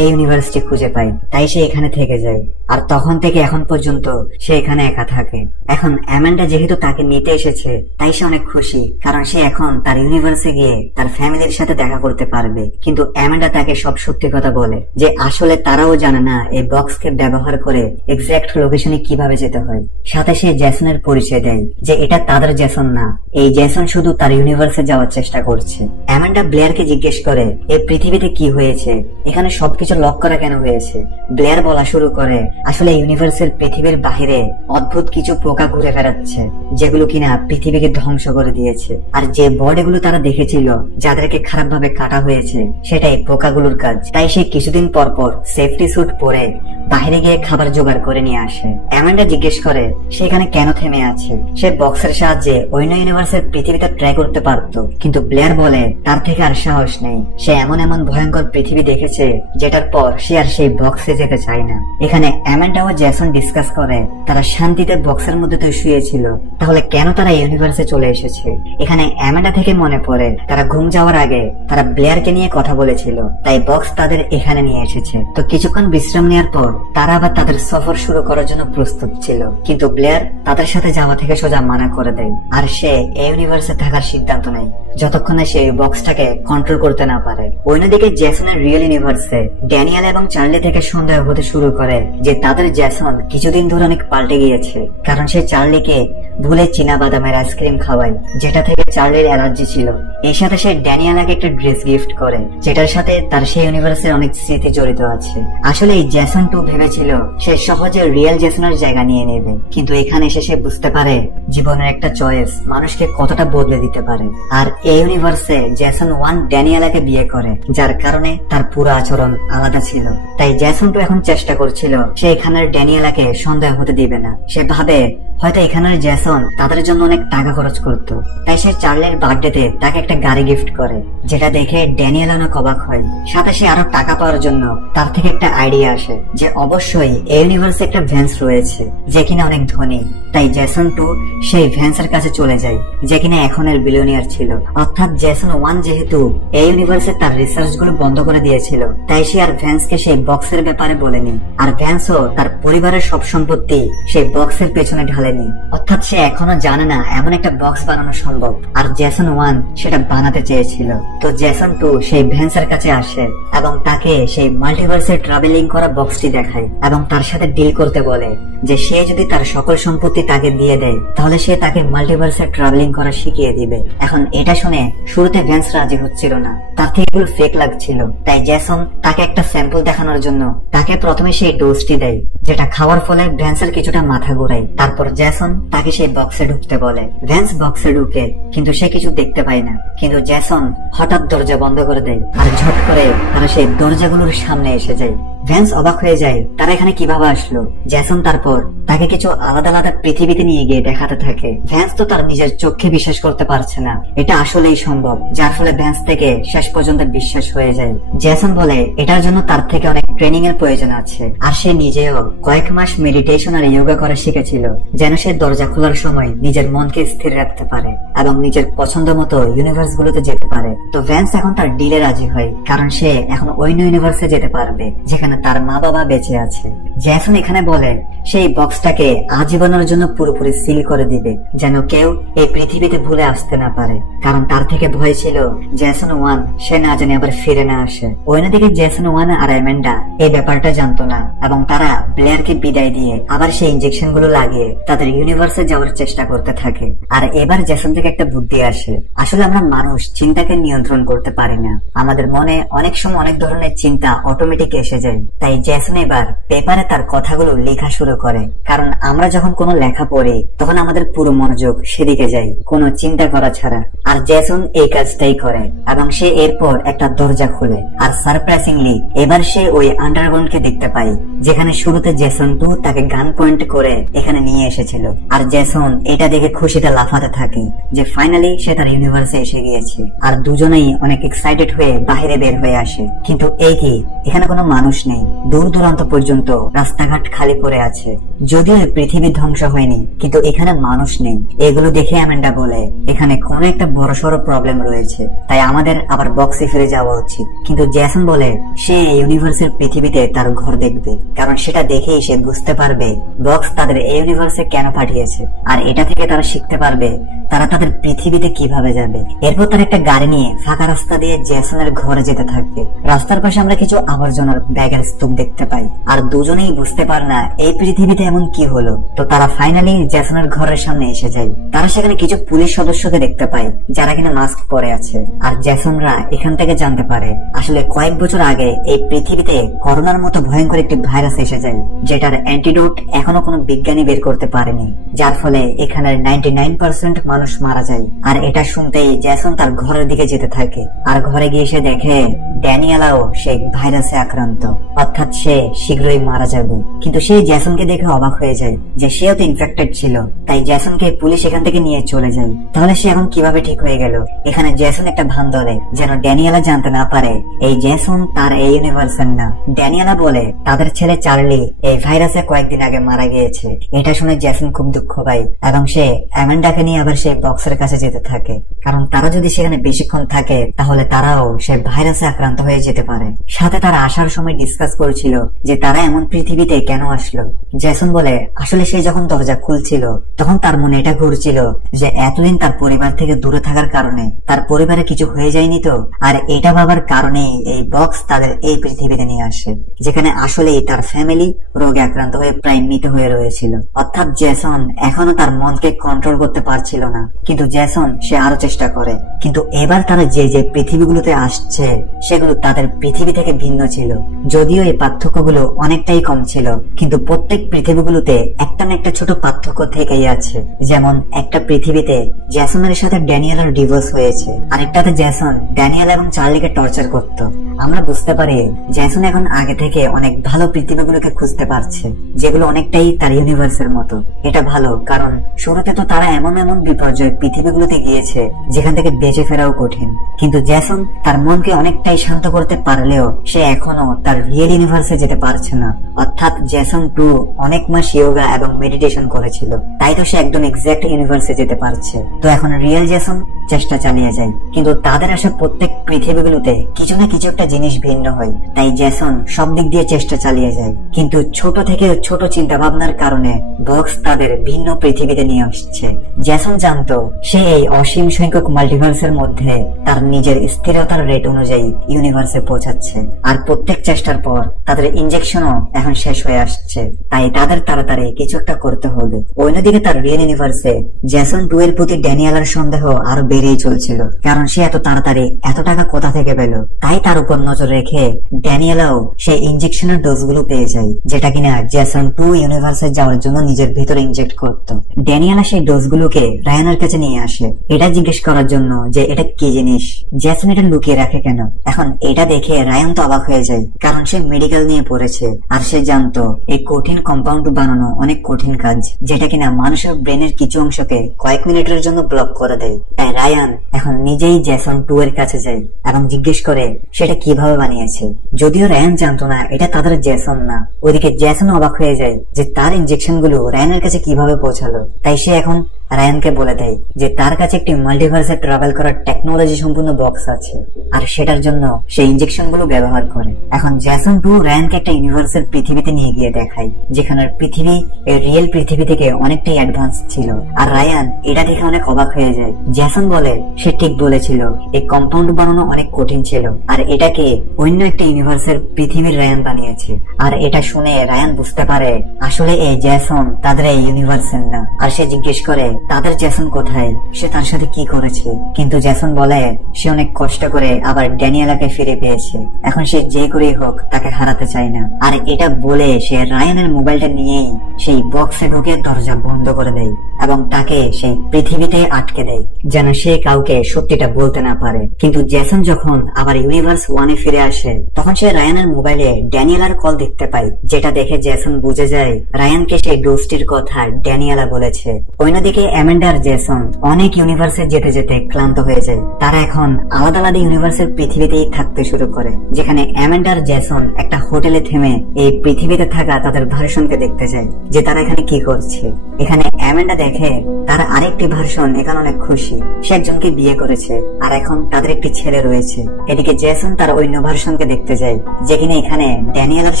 এই ইউনিভার্সটি খুঁজে পায়, তাই সে এখানে থেকে যায়। আর তখন থেকে এখন পর্যন্ত সে এখানে একা থাকে। এখন অ্যামেন্ডা যেহেতু তাকে নিতে এসেছে তাই সে অনেক খুশি, কারণ সে এখন তার ইউনিভার্সে গিয়ে তার ফ্যামিলির সাথে দেখা করতে পারবে। কিন্তু অ্যামেন্ডা তাকে সব সত্যি কথা বলে যে আসলে তারাও জানে না এই বক্সকে ব্যবহার করে এক্সাক্ট লোকেশনে কিভাবে যেতে হয়। সাথে সে জেসনের পরিচয় দেয় যে এটা তাদের জেসন না, এই জেসন শুধু তার ইউনিভার্সে যাওয়ার চেষ্টা করছে। অ্যামেন্ডা ব্লেয়ারকে জিজ্ঞেস করে এই পৃথিবীতে কি হয়েছে, এখানে সবকিছু লক করা কেন হয়েছে। ব্লেয়ার বলা শুরু করে আসলে ইউনিভার্সের পৃথিবীর বাহিরে অদ্ভুত কিছু পোকা ঘুরে বেড়াচ্ছে যেগুলো কিনা পৃথিবীকে ধ্বংস করে দিয়েছে। আর যে বডিগুলো তারা দেখেছিল যাদেরকে খারাপ ভাবে কাটা হয়েছে সেটাই পোকাগুলোর কাজ। তাই সে কিছুদিন পর পর সেফটি স্যুট পরে বাহিরে গিয়ে খাবার জোগাড় করে নিয়ে আসে। অ্যামেন্ডা জিজ্ঞেস করে সে এখানে কেন থেমে আছে, সে বক্সের সাহায্যে অন্য ইউনিভার্সের পৃথিবীতে ট্রাই করতে পারত, কিন্তু ব্লেয়ার বলে তার থেকে আর সাহস নেই। সে এমন এমন ভয়ঙ্কর পৃথিবী দেখেছে যেটার পর সে আর সেই বক্সে যেতে চায় না। এখানে অ্যামেন্ডা ও জেসন ডিসকাস করে তারা শান্তিতে বক্সের মধ্যে তো শুয়েছিল, তাহলে কেন তারা ইউনিভার্সে চলে এসেছে। এখানে অ্যামেন্ডা থেকে মনে পড়ে তারা ঘুম যাওয়ার আগে তারা ব্লেয়ারকে নিয়ে কথা বলেছিল, তাই বক্স তাদের এখানে নিয়ে এসেছে। তো কিছুক্ষণ বিশ্রাম নেওয়ার পর তারা আবার তাদের সফর শুরু করার জন্য প্রস্তুত ছিল, কিন্তু ব্লেয়ার তাদের সাথে যাওয়া থেকে সোজা মানা করে দেয়। আর সে এই ইউনিভার্সে থাকার সিদ্ধান্ত নেয় যতক্ষণে সে বক্সটাকে কন্ট্রোল করতে না পারে। অন্যদিকে জেসনের রিয়েল ইউনিভার্সে ড্যানিয়েল এবং চার্লি থেকে সন্দেহ হতে শুরু করে যে তাদের জেসন কিছুদিন ধরে অনেক পাল্টে গিয়েছে, কারণ সে চার্লিকে ভুলে চীনা বাদামের আইসক্রিম খাওয়ায় যেটা থেকে চার্লির অ্যালার্জি ছিল। এর সাথে সে ড্যানিয়েলাকে একটা ড্রেস গিফট করে যেটার সাথে তার সেই ইউনিভার্সের অনেক স্মৃতি জড়িত আছে। আসলে এই জেসন 2 ভেবেছিল সে সহজে রিয়েল জেসনের জায়গা নিয়ে নেবে, কিন্তু এখানে এসে সে বুঝতে পারে জীবনের একটা চয়েস মানুষকে কতটা বদলে দিতে পারে। আর এই ইউনিভার্সে জেসন 1 ড্যানিয়েলাকে বিয়ে করে, যার কারণে তার পুরো আচরণ আলাদা ছিল। তাই জেসন 2 এখন চেষ্টা করছিল সে এখানের ড্যানিয়েলাকে সন্দেহ হতে দিবে না। সে ভাবে হয়তো এখানের জেসন তাদের জন্য অনেক টাকা খরচ করতো, তাই সে চার্লির বার্থডেতে তাকে একটা গাড়ি গিফট করে, যেটা দেখে ড্যানিয়েল অনেক অবাক হয়। সাথে সে আরো টাকা পাওয়ার জন্য তার থেকে একটা আইডিয়া আসে যে অবশ্যই এই ইউনিভার্সে একটা ভ্যান্স রয়েছে যে কিনা অনেক ধনী। তাই জেসন 2 সেই ভ্যান্সের কাছে চলে যায় যে কিনা এখনের বিলিয়নিয়ার ছিল। অর্থাৎ জেসন 1 যেহেতু এই ইউনিভার্সে তার রিসার্চ গুলো বন্ধ করে দিয়েছিল, তাই সে আর ভ্যান্সকে সেই বক্সের ব্যাপারে বলেনি। আর ভ্যান্সও তার পরিবারের সব সম্পত্তি সেই বক্সের পেছনে ঢালেনি। অর্থাৎ সে এখনো জানে না এমন একটা বক্স বানানো সম্ভব, আর জেসন 1 সেটা বানাতে চেয়েছিল। তো জেসন 2 সেই ভ্যান্সের কাছে আসে এবং তাকে সেই মাল্টিভার্সে ট্রাভেলিং করা বক্সটি দেখায় এবং তার সাথে ডিল করতে বলে যে সে যদি তার সকল সম্পত্তি তাকে দিয়ে দেয় তাহলে সে তাকে মাল্টিভার্সে ট্রাভেলিং করা শিখিয়ে দিবে। এখন এটা শুনে শুরুতে ভ্যান্স রাজি হচ্ছিল না, তার থেকে এগুলো ফেক লাগছিল। তাই জেসন তাকে একটা স্যাম্পল দেখানোর জন্য তাকে প্রথমে সেই ডোজটি দেয়, যেটা খাওয়ার ফলে ভ্যান্সের কিছুটা মাথা ঘুরায়। তারপর জ্যাসন তাকে সেই বক্সে ঢুকতে বলে। ভ্যান্স বক্সে ঢুকে কিন্তু সে কিছু দেখতে পায় না, কিন্তু জ্যাসন হঠাৎ দরজা বন্ধ করে দেয় আর ঝট করে তারা সেই দরজাগুলোর সামনে এসে যায়। ভ্যান্স অবাক হয়ে যায় তারা এখানে কিভাবে আসলো। জ্যাসন তারপর তাকে কিছু আলাদা আলাদা পৃথিবীতে নিয়ে গিয়ে দেখাতে থাকে। ভ্যান্স তো তার নিজের চোখে বিশ্বাস করতে পারছে না এটা আসলেই সম্ভব, যার ফলে ভ্যান্স থেকে শেষ পর্যন্ত বিশ্বাস হয়ে যায়। জ্যাসন বলে এটার জন্য তার থেকে অনেক ট্রেনিং এর প্রয়োজন আছে, আর সে নিজেও কয়েক মাস মেডিটেশন আর যোগা করা শিখেছিল যেন সে দরজা খোলার সময় নিজের মনকে স্থির রাখতে পারে এবং নিজের পছন্দ মতো ইউনিভার্স গুলোতে যেতে পারে। তো ভ্যান্স এখন তার ডিলে রাজি হয়, কারণ সে এখন অন্য ইউনিভার্সে যেতে পারবে যেখানে তার মা বাবা বেঁচে আছে। জ্যাসন এখানে বলে সেই বক্সটাকে আজীবনের জন্য পুরোপুরি সিল করে দিবে যেন কেউ এই পৃথিবীতে ভুলে আসতে না পারে, কারণ তার থেকে ভয় ছিল জ্যাসন 1 সে না জানে আবার ফিরে না আসে। অন্যদিকে জ্যাসন 1 আর অ্যামেন্ডা এই ব্যাপারটা জানতো না এবং তারা ব্লেয়ারকে বিদায় দিয়ে আবার সেই ইনজেকশন গুলো লাগিয়ে তাদের ইউনিভার্সে যাওয়ার চেষ্টা করতে থাকে। আর এবার জ্যাসন থেকে একটা বুদ্ধি আসে, আসলে আমরা মানুষ চিন্তাকে নিয়ন্ত্রণ করতে পারি না, আমাদের মনে অনেক সময় অনেক ধরনের চিন্তা অটোমেটিক এসে যায়। তাই জ্যাসন এবার পেপারে তার কথাগুলো লেখা শুরু করে, কারণ আমরা যখন কোনো লেখা পড়ি তখন আমাদের পুরো মনোযোগ সেদিকে যায় কোনো চিন্তা করা ছাড়া। আর জ্যাসন এই কাজটাই করে এবং সে এরপর একটা দরজা খুলে, আর সারপ্রাইজিংলি এবার সে ওই আন্ডারগ্রাউন্ডকে দেখতে পায় যেখানে শুরুতে জ্যাসন 2 তাকে গান পয়েন্ট করে এখানে নিয়ে এসেছিল। আর জ্যাসন এটা দেখে খুশিতে লাফাতে থাকে যে ফাইনালি সে তার ইউনিভার্সে এসে গিয়েছে। আর দুজনেই অনেক এক্সাইটেড হয়ে বাইরে বের হয়ে আসে, কিন্তু এই কি এখানে কোনো মানুষ নেই, দূর দূরান্ত পর্যন্ত রাস্তাঘাট খালি পড়ে আছে। যদিও পৃথিবী ধ্বংস হয়নি কিন্তু এখানে মানুষ নেই। এগুলো দেখে অ্যামেন্ডা বলে এখানে কোনো একটা বড়সড় প্রবলেম রয়েছে, তাই আমাদের আবার বক্সে ফিরে যাওয়া উচিত। কিন্তু জ্যাসন বলে সে ইউনিভার্সের পৃথিবীতে তার ঘর দেখবে, কারণ সেটা দেখেই সে বুঝতে পারবে বক্স তাদের এই ইউনিভার্সে কেন পাঠিয়েছে, আর এটা থেকে তারা শিখতে পারবে তারা তাদের পৃথিবীতে কিভাবে যাবে। এরপর তার একটা গাড়ি নিয়ে ফাঁকা রাস্তা দিয়ে জ্যাসনের ঘরে যেতে থাকবে। রাস্তার পাশে আমরা কিছু আবর্জনার ব্যাগের স্তূপ দেখতে পাই, আর দুজনেই বুঝতে পারে না এই পৃথিবীতে এমন কি হলো। তো তারা ফাইনালি জ্যাসনের ঘরের সামনে এসে যায়। তারা সেখানে কিছু পুলিশ সদস্যকে দেখতে পায় যারা কিনা মাস্ক পরে আছে, আর জ্যাসনরা এখান থেকে জানতে পারে আসলে কয়েক বছর আগে এই পৃথিবীতে করোনার মতো ভয়ঙ্কর একটি ভাইরাস এসে যায় যেটার অ্যান্টিডোট এখনো কোনো বিজ্ঞানী বের করতে পারেনি, যার ফলে এখানের 99% মানুষ মারা যায়। আর এটা শুনতেই জ্যাসন তার ঘরের দিকে যেতে থাকে, আর ঘরে গিয়ে সে দেখে ড্যানিয়েলাও সেই ভাইরাসে আক্রান্ত, অর্থাৎ সে শীঘ্রই মারা যাবে। কিন্তু সে জ্যাসনকে দেখে অবাক হয়ে যায় যে সেও তো ইনফেক্টেড ছিল, তাই জ্যাসনকে পুলিশ এখান থেকে নিয়ে চলে যায়। তাহলে সে এখন কিভাবে ঠিক হয়ে গেল? এখানে জ্যাসন একটা ভান ধরে যেন ড্যানিয়েলা জানতে না পারে এই জ্যাসন তার এই ইউনিভার্সের না। ড্যানিয়েলা বলে তাদের ছেলে চার্লি এই ভাইরাসে কয়েকদিন আগে মারা গিয়েছে। এটা শুনে জ্যাসন খুব দুঃখ পায় এবং সে অ্যামেন্ডাকে নিয়ে আবার সেই বক্সের কাছে যেতে থাকে, কারণ তারা যদি সেখানে বেশিক্ষণ থাকে তাহলে তারাও সে ভাইরাসে আক্রান্ত হয়ে যেতে পারে। সাথে তারা আসার সময় ডিসকাস করেছিল যে তারা এমন পৃথিবীতে কেন আসলো। জ্যাসন বলে আসলে সে যখন দরজা খুলছিল তখন তার মনে এটা ঘুরছিল যে এতদিন তার পরিবার থেকে দূরে থাকার কারণে তার পরিবারে কিছু হয়ে যায়নি তো, আর এটা ভাবার কারণেই এই বক্স তাদের এই পৃথিবীতে নিয়ে আসে যেখানে আসলেই তার ফ্যামিলি রোগে আক্রান্ত হয়ে প্রায় মৃত হয়ে রয়েছিল। অর্থাৎ জ্যাসন এখনো তার মনকে কন্ট্রোল করতে পারছিল না, কিন্তু জ্যাসন সে আরো চেষ্টা করে। কিন্তু এবার তারা যে যে পৃথিবীগুলোতে আসছে সেগুলো তাদের পৃথিবী থেকে ভিন্ন ছিল। যদিও এই পার্থক্যগুলো অনেকটাই কম ছিল, কিন্তু প্রত্যেক পৃথিবীগুলোতে একটা না একটা ছোট পার্থক্য থেকেই আছে। যেমন একটা পৃথিবীতে জ্যাসনের সাথে ড্যানিয়েলার ডিভোর্স হয়েছে, আরেকটাতে জ্যাসন ড্যানিয়েল এবং চার্লিকে টর্চার করত। আমরা বুঝতে পারি জ্যাসন এখন আগে থেকে অনেক ভালো পৃথিবীগুলোকে খুঁজতে পারছে যেগুলো অনেকটাই তার ইউনিভার্সের মতো। এটা ভালো, কারণ শুরুতে তো তারা এমন এমন বিপর্যয় পৃথিবীগুলোতে গিয়েছে যেখান থেকে বেঁচে ফেরাও কঠিন। কিন্তু জ্যাসন তার মনকে অনেকটাই শান্ত করতে পারলেও সে এখনো তার রিয়েল ইউনিভার্সে যেতে পারছে না। অর্থাৎ জ্যাসন 2 অনেক মাস যোগা এবং মেডিটেশন করেছিল, তাই তো সে একদম এক্সাক্ট ইউনিভার্সে যেতে পারছে। তো এখন রিয়েল জ্যাসন চেষ্টা চালিয়ে যায়, কিন্তু তাদের আসা প্রত্যেক পৃথিবীগুলোতে কিছু না কিছু একটা জিনিস ভিন্ন হয়। তাই জ্যাসন সব দিক দিয়ে চেষ্টা চালিয়ে যায়, কিন্তু ছোট থেকে ছোট চিন্তা ভাবনার কারণে বক্স তাদের ভিন্ন পৃথিবীতে নিয়ে আসছে। জ্যাসন জানতো সে এই অসীম সংখ্যক মাল্টিভার্সের মধ্যে তার নিজের স্থিরতার রেট অনুযায়ী ইউনিভার্সে পৌঁছাচ্ছে, আর প্রত্যেক চেষ্টার পর তাদের ইনজেকশনও এখন শেষ হয়ে আসছে। তাই তাদের তাড়াতাড়ি কিছু একটা করতে হবে। অন্যদিকে তার রিয়েল ইউনিভার্সে জ্যাসন 2 এর প্রতি ড্যানিয়েলার সন্দেহ আরো বেড়েই চলছিল, কারণ সে এত তাড়াতাড়ি এত টাকা কোথা থেকে পেল। তাই তার উপর নজর রেখে ড্যানিয়েলাও সেই ইনজেকশনের ডোজগুলো পেয়ে যায়, যেটা কিনা জেসন 2 ইউনিভার্সে যাওয়ার জন্য নিজের ভিতরে ইনজেক্ট করত। ড্যানিয়েলা সেই ডোজগুলোকে রায়ানের কাছে নিয়ে আসে এটা জিজ্ঞেস করার জন্য যে এটা কি জিনিস, জেসন এটা লুকিয়ে রাখে কেন। এখন এটা দেখে রায়ান তো অবাক হয়ে যায়, কারণ সে মেডিকেল নিয়ে পড়েছে আর সে জানতো এই কঠিন কম্পাউন্ড বানানো অনেক কঠিন কাজ, যেটা কিনা মানুষের ব্রেনের কিছু অংশকে কয়েক মিনিটের জন্য ব্লক করে দেয়। তাই রায়ান এখন নিজেই জেসন 2 এর কাছে যায় এবং জিজ্ঞেস করে সেটা কিভাবে বানিয়েছে। যদিও রায়ান জানতো না এটা তাদের জেসন না। ওইদিকে জেসন অবাক হয়ে যায় যে তার ইনজেকশন গুলো রায়ানের কাছে কিভাবে পৌঁছালো। তাই সে এখন রায়ানকে বলে দেয় যে তার কাছে একটি মাল্টিভার্সে ট্রাভেল করার টেকনোলজি সম্পূর্ণ বক্স আছে আর সেটার জন্য সে ইনজেকশন গুলো ব্যবহার করে। এখন জেসন 2 রায়ানকে একটা ইউনিভার্সের পৃথিবীতে নিয়ে গিয়ে দেখায়, যেখানে পৃথিবী এই রিয়েল পৃথিবী থেকে অনেকটাই অ্যাডভান্স ছিল। আর রায়ান এটা দেখে অনেক অবাক হয়ে যায়। জেসন বলে সে ঠিক বলেছিল, এই কম্পাউন্ড বানানো অনেক কঠিন ছিল আর এটাকে অন্য একটা ইউনিভার্সের পৃথিবীর রায়ান বানিয়েছে। আর এটা শুনে রায়ান বুঝতে পারে আসলে এই জেসন তাদের এই ইউনিভার্সের না। আর সে জিজ্ঞেস করে তাদের জেসন কোথায়, সে তার সাথে কি করেছে। কিন্তু জেসন বলে সে অনেক কষ্ট করে আবার ড্যানিয়েলাকে ফিরে পেয়েছে, এখন সে যে করেই হোক তাকে হারাতে চায় না। আর এটা বলে সে রায়ানের মোবাইলটা নিয়েই সেই বক্সে ঢুকে দরজা বন্ধ করে দেয় এবং তাকে সেই পৃথিবীতে আটকে দেয়, যেন সে কাউকে সত্যিটা বলতে না পারে। কিন্তু জেসন যখন আবার ইউনিভার্স 1 এ ফিরে আসে তখন সে রায়ানের মোবাইলে ড্যানিয়েলার কল দেখতে পায়, যেটা দেখে জেসন বুঝে যায় রায়ানকে সেই ডোজটির কথা ড্যানিয়েলা বলেছে। অন্যদিকে অ্যামেন্ডা আর জেসন অনেক ইউনিভার্সে যেতে যেতে ক্লান্ত হয়ে যায়। তারা এখন আলাদা আলাদা ইউনিভার্সের পৃথিবীতেই থাকতে শুরু করে, যেখানে অ্যামেন্ডা আর জেসন একটা হোটেলে থেমে এই পৃথিবীতে থাকা তাদের ভার্সনকে দেখতে যায় যে তারা এখানে কি করছে। এখানে অ্যামেন্ডা দেখে তার আরেকটি ভার্সন এখানে অনেক খুশি, সে একজনকে বিয়ে করেছে আর এখন তাদের একটি ছেলে রয়েছে। এদিকে জেসন তার অন্য ভার্সনকে দেখতে যায়, যেখানে এখানে ড্যানিয়েলার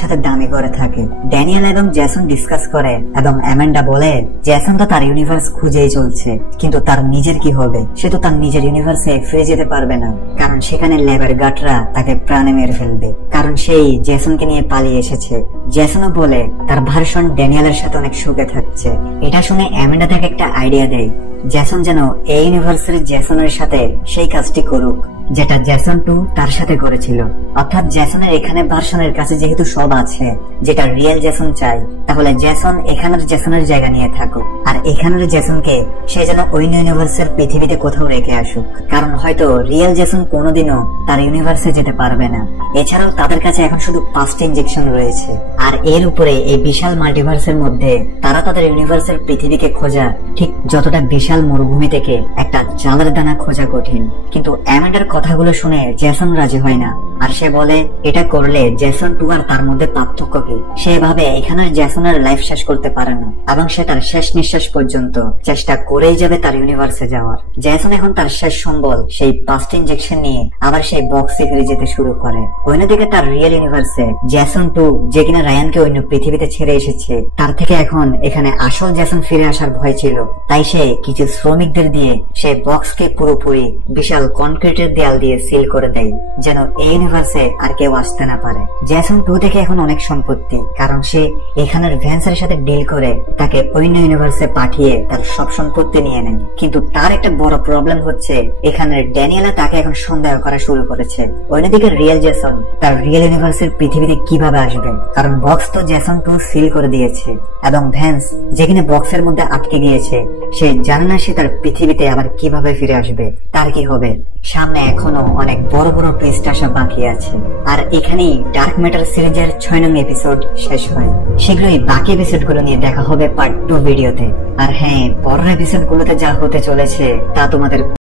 সাথে দামি করে থাকে। ড্যানিয়েলা এবং জেসন ডিসকাস করে এবং অ্যামেন্ডা বলে জেসন তো তার ইউনিভার্স খুঁজেই চলছে, কিন্তু তার নিজের কি হবে, সে তো তার নিজের ইউনিভার্সে ফিরে যেতে পারবে না, কারণ সেখানে ল্যাবের গাটরা তাকে প্রাণে মেরে ফেলবে, কারণ সেই জেসনকে নিয়ে পালিয়ে এসেছে। জেসনও বলে তার ভার্সন ড্যানিয়েলের সাথে অনেক সুখে থাকছে। এটা শুনে অ্যামেন্ডা তাকে একটা আইডিয়া দেয়, জেসন যেন এই ইউনিভার্সের জেসনের সাথে সেই কাজটি করুক যেটা জেসন 2 তার সাথে করেছিল। অর্থাৎ জেসনের এখানে ভার্সনের কাছে যেহেতু সব আছে যেটা রিয়েল জেসন চাই, তাহলে জেসন এখানের জেসনের জায়গা নিয়ে থাকুক আর এখানের জেসনকে সে যেন অন্য ইউনিভার্সের পৃথিবীতে কোথাও রেখে আসুক, কারণ হয়তো রিয়েল জেসন কোনোদিনও তার ইউনিভার্সে যেতে পারবে না। এছাড়াও তাদের কাছে এখন শুধু 5টি ইনজেকশন রয়েছে আর এর উপরে এই বিশাল মাল্টিভার্সের মধ্যে তারা তাদের ইউনিভার্সের পৃথিবীকে খোঁজা ঠিক যতটা বিশাল মরুভূমি থেকে একটা চালের দানা খোঁজা কঠিন। কিন্তু অ্যামেন্ডার কথাগুলো শুনে জেসন রাজি হয় না আর সে বলে এটা করলে জেসন 2 আর তার মধ্যে পার্থক্য কি। সে ভাবে এখানে জেসনের লাইফ শেষ করতে পারে না এবং সে তার শেষ নিঃশ্বাস পর্যন্ত চেষ্টা করেই যাবে তার ইউনিভার্সে যাওয়ার। জেসন এখন তার শেষ সম্বল সেই 5টি ইনজেকশন নিয়ে আবার সেই বক্সে ফিরে যেতে শুরু করে। অন্যদিকে তার রিয়েল ইউনিভার্সে জেসন 2 যে কিনা রায়ানকে অন্য পৃথিবীতে ছেড়ে এসেছে, তার থেকে এখন এখানে আসল জেসন ফিরে আসার ভয় ছিল। তাই সে কিছু শ্রমিকদের দিয়ে সেই বক্সকে পুরোপুরি বিশাল কনক্রিটের দেয়াল দিয়ে সিল করে দেয়, যেন এই ইউনিভার্সে আর কেউ আসতে না পারে। জেসন 2 থেকে এখন অনেক সম্পত্তি, কারণ সে এখানের ভ্যান্সের সাথে ডিল করে তাকে অন্য ইউনিভার্সে পাঠিয়ে তার সব সম্পত্তি নিয়ে নেয়। কিন্তু তার একটা বড় প্রবলেম হচ্ছে এখানের ড্যানিয়েলা তাকে এখন সন্দেহ করা শুরু করেছে। অন্যদিকে রিয়েল জেসন তার রিয়েল ইউনিভার্সের পৃথিবীতে কিভাবে আসবে, কারণ বক্স তো জেসন 2 সিল করে দিয়েছে এবং ভ্যান্স যেখানে বক্সের মধ্যে আটকে গিয়েছে সে জানে না সে তার পৃথিবীতে আবার কিভাবে ফিরে আসবে, তার কি হবে। সামনে এখনো অনেক বড় বড় টুইস্ট আসা বাকি আছে। আর এখানেই ডার্ক ম্যাটার সিরিজের 6 নং এপিসোড শেষ হয়। শীঘ্রই বাকি এপিসোড গুলো নিয়ে দেখা হবে পার্ট 2 ভিডিওতে। আর হ্যাঁ, পরের এপিসোড গুলোতে যা হতে চলেছে তা তোমাদের